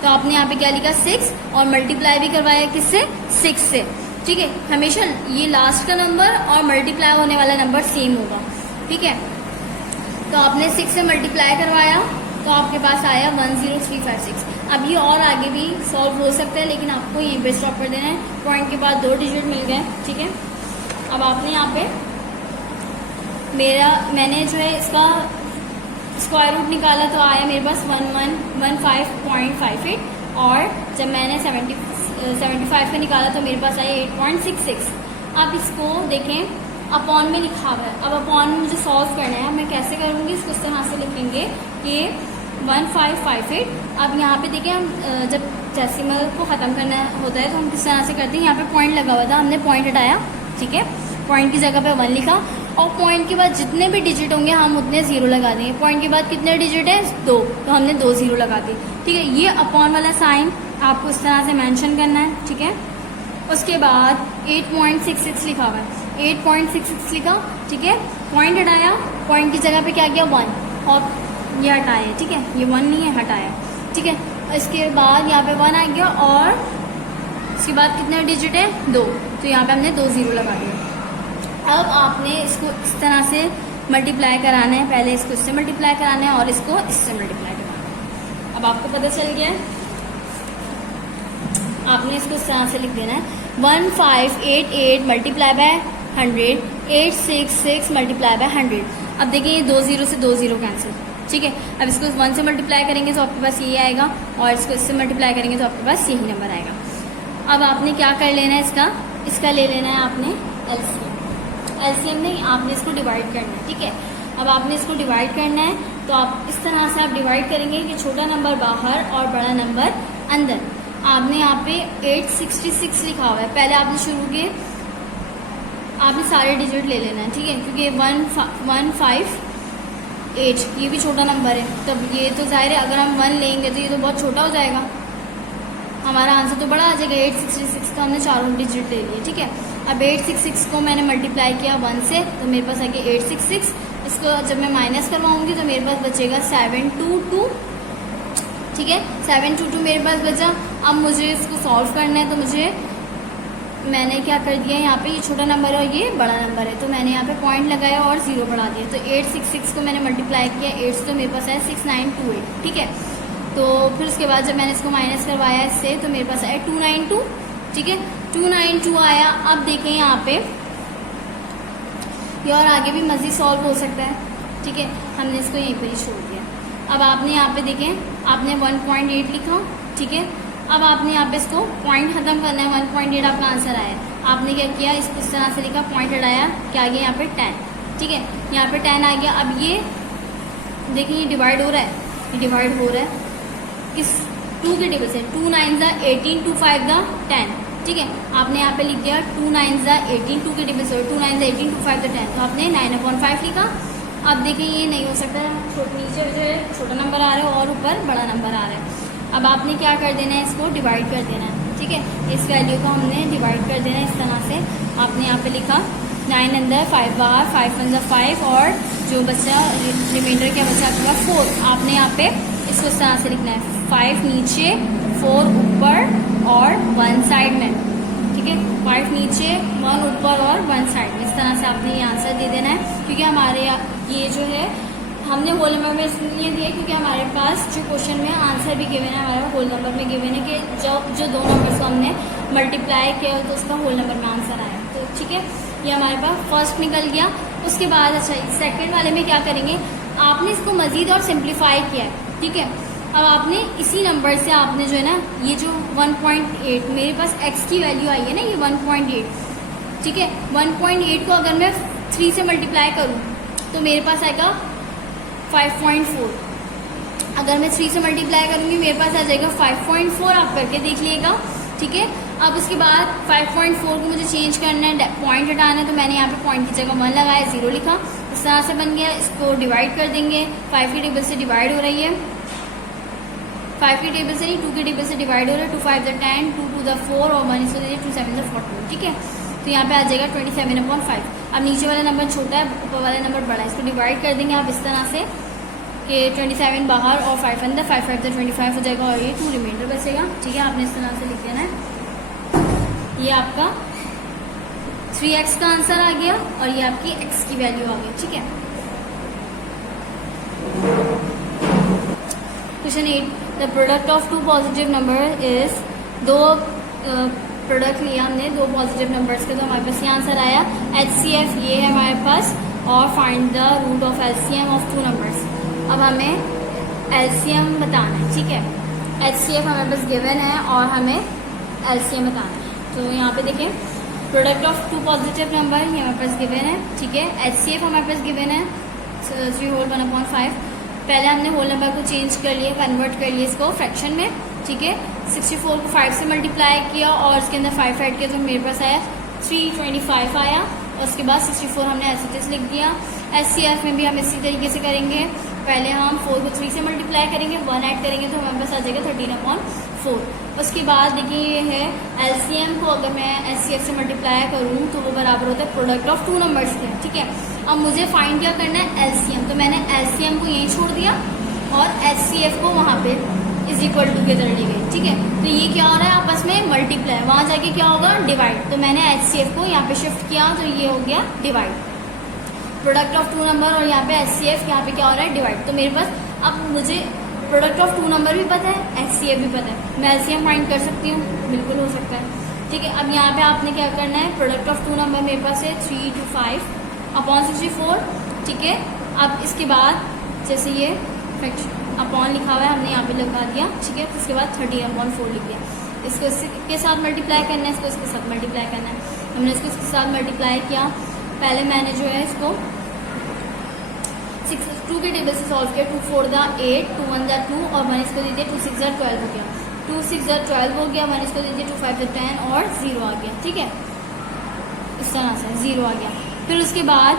तो आपने यहाँ पे क्या लिखा, 6, और मल्टीप्लाई भी करवाया किससे, 6 से। ठीक है, हमेशा ये लास्ट का नंबर और मल्टीप्लाई होने वाला नंबर सेम होगा। ठीक है, तो आपने 6 से मल्टीप्लाई करवाया तो आपके पास आया 10356। अब ये और आगे भी सॉल्व हो सकता है, लेकिन आपको यहीं पे स्टॉप कर देना है। पॉइंट के बाद 2 डिजिट मिल गए। ठीक है, अब आपने यहाँ पे मैंने जो है इसका स्क्वायर रूट निकाला, तो आया मेरे पास 1115.58, और जब मैंने 75 का निकाला तो मेरे पास आया 8.66। अब इसको देखें, अपॉन में लिखा हुआ है। अब अपॉन में मुझे सॉल्व करना है। मैं कैसे करूँगी इसको, इस तरह से लिखेंगे कि 1558। अब यहाँ पे देखिए, हम जब डेसिमल को ख़त्म करना होता है तो हम किस तरह से करते हैं, यहाँ पे पॉइंट लगा हुआ था, हमने पॉइंट हटाया। ठीक है, पॉइंट की जगह पे 1 लिखा और पॉइंट के बाद जितने भी डिजिट होंगे हम उतने ज़ीरो लगा देंगे। पॉइंट के बाद कितने डिजिट है? 2, तो हमने 2 ज़ीरो लगा दिए। ठीक है, ये अपॉन वाला साइन आपको इस तरह से मेंशन करना है। ठीक है, उसके बाद 8.66 लिखा हुआ है, 8.66 लिखा। ठीक है, पॉइंट हटाया, पॉइंट की जगह पे क्या किया? 1, और ये हटाया। ठीक है, ये 1 नहीं है, हटाया। ठीक है, इसके बाद यहाँ पे 1 आ गया और इसके बाद कितने डिजिट है? 2, तो यहाँ पे हमने 2 ज़ीरो लगा दिया। अब आपने इसको इस तरह से मल्टीप्लाई कराना है, पहले इसको इससे मल्टीप्लाई कराना है और इसको इससे मल्टीप्लाई कराना है। अब आपको पता चल गया है, आपने इसको इस तरह से लिख देना है 1588 मल्टीप्लाई बाय 100, 866 मल्टीप्लाई बाय 100। अब देखिए ये 2 ज़ीरो से 2 ज़ीरो कैंसिल। ठीक है, अब इसको 1 से मल्टीप्लाई करेंगे तो आपके पास ये आएगा और इसको इससे मल्टीप्लाई करेंगे तो आपके पास यही नंबर आएगा। अब आपने क्या कर लेना है, इसका ले लेना है आपने एलसीएम। एलसीएम नहीं, आपने इसको डिवाइड करना है। ठीक है, अब आपने इसको डिवाइड करना है तो आप इस तरह से आप डिवाइड करेंगे कि छोटा नंबर बाहर और बड़ा नंबर अंदर। आपने यहाँ पे 866 लिखा हुआ है, पहले आपने शुरू किए, आपने सारे डिजिट ले लेना है। ठीक है, क्योंकि 158 ये भी छोटा नंबर है, तब ये तो जाहिर है अगर हम 1 लेंगे तो ये तो बहुत छोटा हो जाएगा, हमारा आंसर तो बड़ा आ जाएगा। 866 का हमने चारों डिजिट ले लिए। ठीक है, अब 866 को मैंने मल्टीप्लाई किया 1 से, तो मेरे पास आ गया 866। इसको जब मैं माइनस करवाऊंगी तो मेरे पास बचेगा 722। ठीक है, 722 मेरे पास बचा। अब मुझे इसको सॉल्व करना है, तो मैंने क्या कर दिया, यहाँ पे ये छोटा नंबर है और ये बड़ा नंबर है, तो मैंने यहाँ पे पॉइंट लगाया और 0 बढ़ा दिया। तो 866 को मैंने मल्टीप्लाई किया 8 से, तो मेरे पास है 6928। ठीक है, तो फिर उसके बाद जब मैंने इसको माइनस करवाया इससे, तो मेरे पास आया 292। ठीक है, 292 आया। अब देखें यहाँ पे ये और आगे भी मज़ीद सॉल्व हो सकता है। ठीक है, हमने इसको यहीं पर ही छोड़ दिया। अब आपने यहाँ पे देखें, आपने 1.8 लिखा। ठीक है, अब आपने यहाँ पे इसको पॉइंट खत्म करना है। 1.8 आपका आंसर आया, आपने क्या किया, इसको इस तरह से लिखा, पॉइंट हटाया, क्या आ गया यहाँ पे 10। ठीक है, यहाँ पे 10 आ गया। अब ये देखिए ये डिवाइड हो रहा है, ये डिवाइड हो रहा है किस 2 के टेबल से। 2 9 ज़ा 18, 2 5 ज़ा 10। ठीक है, आपने यहाँ पे लिख दिया 2 9 ज़ा 18, 2 के टेबल से 2 9 ज़ा 18, 2 5 ज़ा 10, तो आपने 9/5 लिखा। अब देखिए ये नहीं हो सकता, नीचे जो है छोटा नंबर आ रहा है और ऊपर बड़ा नंबर आ रहा है। अब आपने क्या कर देना है, इसको डिवाइड कर देना है। ठीक है, इस वैल्यू को हमने डिवाइड कर देना है इस तरह से। आपने यहाँ पे लिखा 9 अंदर 5 बाहर, 5 1 ज़ा 5 और जो बचा रिमाइंडर क्या बचा आपका 4। आपने यहाँ पे इसको इस तरह से लिखना है, 5 नीचे 4 ऊपर और 1 साइड में। ठीक है, 5 नीचे 1 ऊपर और 1 साइड में, इस तरह से आपने ये आंसर दे देना है। क्योंकि हमारे ये जो है हमने होल नंबर में इसलिए दिया क्योंकि हमारे पास जो क्वेश्चन में आंसर भी गिवन है, हमारा होल नंबर में गिवन है कि जो 2 नंबर को हमने मल्टीप्लाई किया तो उसका होल नंबर में आंसर आया। तो ठीक है, ये हमारे पास फर्स्ट निकल गया। उसके बाद अच्छा सेकंड वाले में क्या करेंगे, आपने इसको मज़ीद और सिंप्लीफाई किया है। ठीक है, अब आपने इसी नंबर से आपने जो है ना, ये जो 1.8 मेरे पास x की वैल्यू आई है ना, ये 1.8। ठीक है, 1.8 को अगर मैं 3 से मल्टीप्लाई करूँ तो मेरे पास आएगा 5.4। अगर मैं 3 से मल्टीप्लाई करूँगी मेरे पास आ जाएगा 5.4। आप करके देख लीजिएगा। ठीक है, अब उसके बाद 5.4 को मुझे चेंज करना है, पॉइंट हटाना है, तो मैंने यहाँ पे पॉइंट की जगह 1 लगाया, 0 लिखा, इस तरह से बन गया। इसको डिवाइड कर देंगे, 5 के टेबल से डिवाइड हो रही है, 5 के टेबल से नहीं 2 के टेबल से डिवाइड हो रहा है। 2 5 ज़ा 10, 2 2 ज़ा 4 और 1 इसको दे 2 7 ज़ा 14। ठीक है, तो यहाँ पे आ जाएगा 27/5। अब नीचे वाला नंबर छोटा है, ऊपर वाला नंबर बड़ा है, इसको डिवाइड कर देंगे आप इस तरह से कि 27 बाहर और 5 अंदर, 5 5 ज़ा 25 हो जाएगा और ये 2 रिमाइंडर बचेगा। ठीक है, आपने इस तरह से लिख देना है। ये आपका 3x का आंसर आ गया और ये आपकी x की वैल्यू आ गई। ठीक है, question 8, the product of 2 positive number is. 2 product लिया हमने 2 पॉजिटिव नंबर्स के, तो हमारे पास ये आंसर आया। HCF ये है हमारे पास, और find the root of LCM of 2 numbers. अब हमें LCM बताना है। ठीक है, HCF हमारे पास गिवन है और हमें LCM बताना है। तो यहाँ पे देखें, प्रोडक्ट ऑफ 2 पॉजिटिव नंबर ये हमारे पास गिवन है। ठीक है, HCF हमारे पास गिवन है 3 होल 1/5। पहले हमने होल नंबर को चेंज कर लिया, कन्वर्ट कर लिया इसको फ्रैक्शन में। ठीक है, 64 को 5 से मल्टीप्लाई किया और इसके अंदर 5 ऐड किया तो मेरे पास आया 325 आया। उसके बाद 64 हमने एज इट इज लिख दिया। SCF में भी हम इसी तरीके से करेंगे, पहले हम 4 को 3 से मल्टीप्लाई करेंगे, 1 ऐड करेंगे तो हमारे पास आ जाएगा 13/4। उसके बाद देखिए ये है LCM को अगर मैं SCF से मल्टीप्लाई करूँ तो वो बराबर होता है प्रोडक्ट ऑफ 2 नंबर्स के, ठीक है। अब मुझे फाइंड क्या करना है LCM, तो मैंने LCM को यहीं छोड़ दिया और SCF को वहाँ पे इज इक्वल टू के तरह ली गई, ठीक है। तो ये क्या हो रहा है आपस में मल्टीप्लाई, वहाँ जाके क्या होगा डिवाइड, तो मैंने HCF को यहाँ पे शिफ्ट किया तो ये हो गया डिवाइड, प्रोडक्ट ऑफ 2 नंबर और यहाँ पे SCF, यहाँ पे क्या हो रहा है डिवाइड। तो मेरे पास अब मुझे प्रोडक्ट ऑफ 2 नंबर भी पता है, SCF भी पता है, मैं LCM फाइंड कर सकती हूँ, बिल्कुल हो सकता है, ठीक है। अब यहाँ पे आपने क्या करना है, प्रोडक्ट ऑफ 2 नंबर मेरे पास है 3 to 5/64, ठीक है। अब इसके बाद जैसे ये अपॉन लिखा हुआ है हमने यहाँ पे लगा दिया, ठीक है। उसके बाद 30/4 लिख दिया, इसको इसके साथ मल्टीप्लाई करना है, इसको इसके साथ मल्टीप्लाई करना है, हमने इसको इसके साथ मल्टीप्लाई किया। पहले मैंने जो है इसको 2 के टेबल से सॉल्व किया, 2 4 दा 8, 2 1 दा 2 और 1 इसको दे दिया, 2 6 दा 12 हो गया, 2 6 दा 12 हो गया, 1 इसको दे दिया, 2 5 दा 10 और 0 आ गया, ठीक है। इस तरह से 0 आ गया। फिर उसके बाद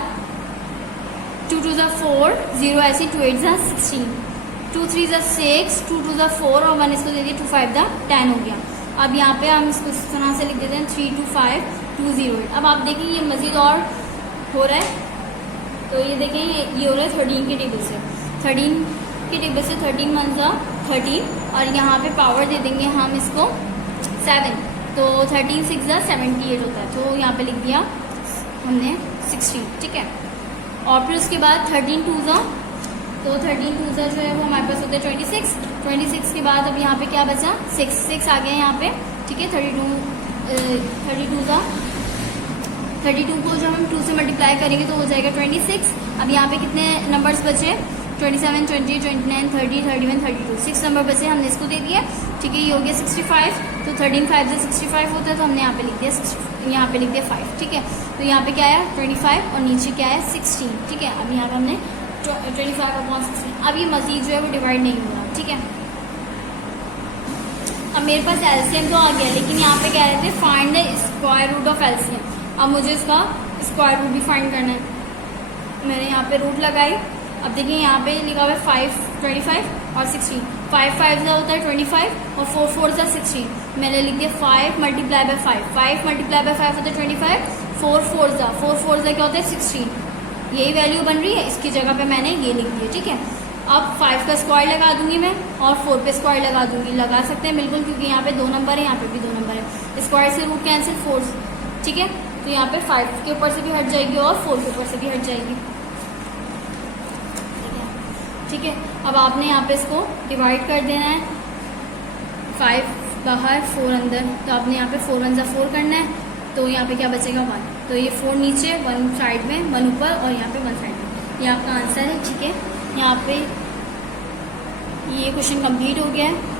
2 2 दा 4, 0 ऐसे 2 8 दा 16, 2 3 दा 6, 2 2 दा 4 और 1 इसको दे दिया, 2 5 दा 10 हो गया। अब यहाँ पे हम इसको इस तरह से लिख देते हैं 3 2 5 2 0 8। अब आप देखिए ये मजीद और हो रहा है, तो ये देखें ये हो रहा है 13 के टेबल से, 13 के टेबल से 13 1 ज़ा 13 और यहाँ पे पावर दे देंगे हम इसको 7, तो 13 6 ज़ा 78 होता है, तो यहाँ पे लिख दिया हमने 16, ठीक है। और फिर उसके बाद 13 2 ज़ा, तो 13 2 ज़ा जो है वो हमारे पास होता है 26, 26 के बाद अब यहाँ पे क्या बचा 6 आ गया यहाँ पे, ठीक है। 32 ज़ा 32 को जब हम 2 से मल्टीप्लाई करेंगे तो हो जाएगा 26। अब यहाँ पे कितने नंबर्स बचे, 27 28 29 30 31 32, 6 नंबर बचे, हमने इसको दे दिया, ठीक है। ये हो गया 65, तो 13 5 से 65 होता है, तो हमने यहाँ पे लिख दिया 60, यहाँ पे लिख दिया 5, ठीक है। तो यहाँ पे क्या है 25 और नीचे क्या है 16, ठीक है। अब यहाँ पे हमने 25/16, अब ये मजीद जो है वो डिवाइड नहीं हुआ, ठीक है। अब मेरे पास LCM तो आ गया, लेकिन यहाँ पे कह रहे थे find the square root of LCM। अब मुझे इसका स्क्वायर रूट भी फाइंड करना है, मैंने यहाँ पे रूट लगाई। अब देखिए यहाँ पे लिखा हुआ है 5 25 और 16, 5 5 ज़ा होता है 25 और 4 4 ज़ा 16, मैंने लिख दिया 5 मल्टीप्लाई बाय 5, 5 मल्टीप्लाई बाय 5 होता है 25, 4 4 ज़ा क्या होता है 16, यही वैल्यू बन रही है, इसकी जगह पे मैंने ये लिख दिया, ठीक है। अब 5 का स्क्वायर लगा दूंगी मैं और 4 पे स्क्वायर लगा दूंगी, लगा सकते हैं बिल्कुल, क्योंकि यहाँ पे 2 नंबर है, यहाँ पे भी 2 नंबर है, स्क्वायर से रूट कैंसिल 4, ठीक है। तो यहाँ पे 5 के ऊपर से भी हट जाएगी और 4 के ऊपर से भी हट जाएगी, ठीक है। अब आपने यहाँ पे इसको डिवाइड कर देना है, 5 बाहर 4 अंदर, तो आपने यहाँ पे 4 1 ज़ा 4 करना है, तो यहाँ पे क्या बचेगा 1, तो ये 4 नीचे 1 साइड में 1 ऊपर और यहाँ पे 1 साइड में, ये आपका आंसर है, ठीक है। यहाँ पे ये क्वेश्चन कंप्लीट हो गया है।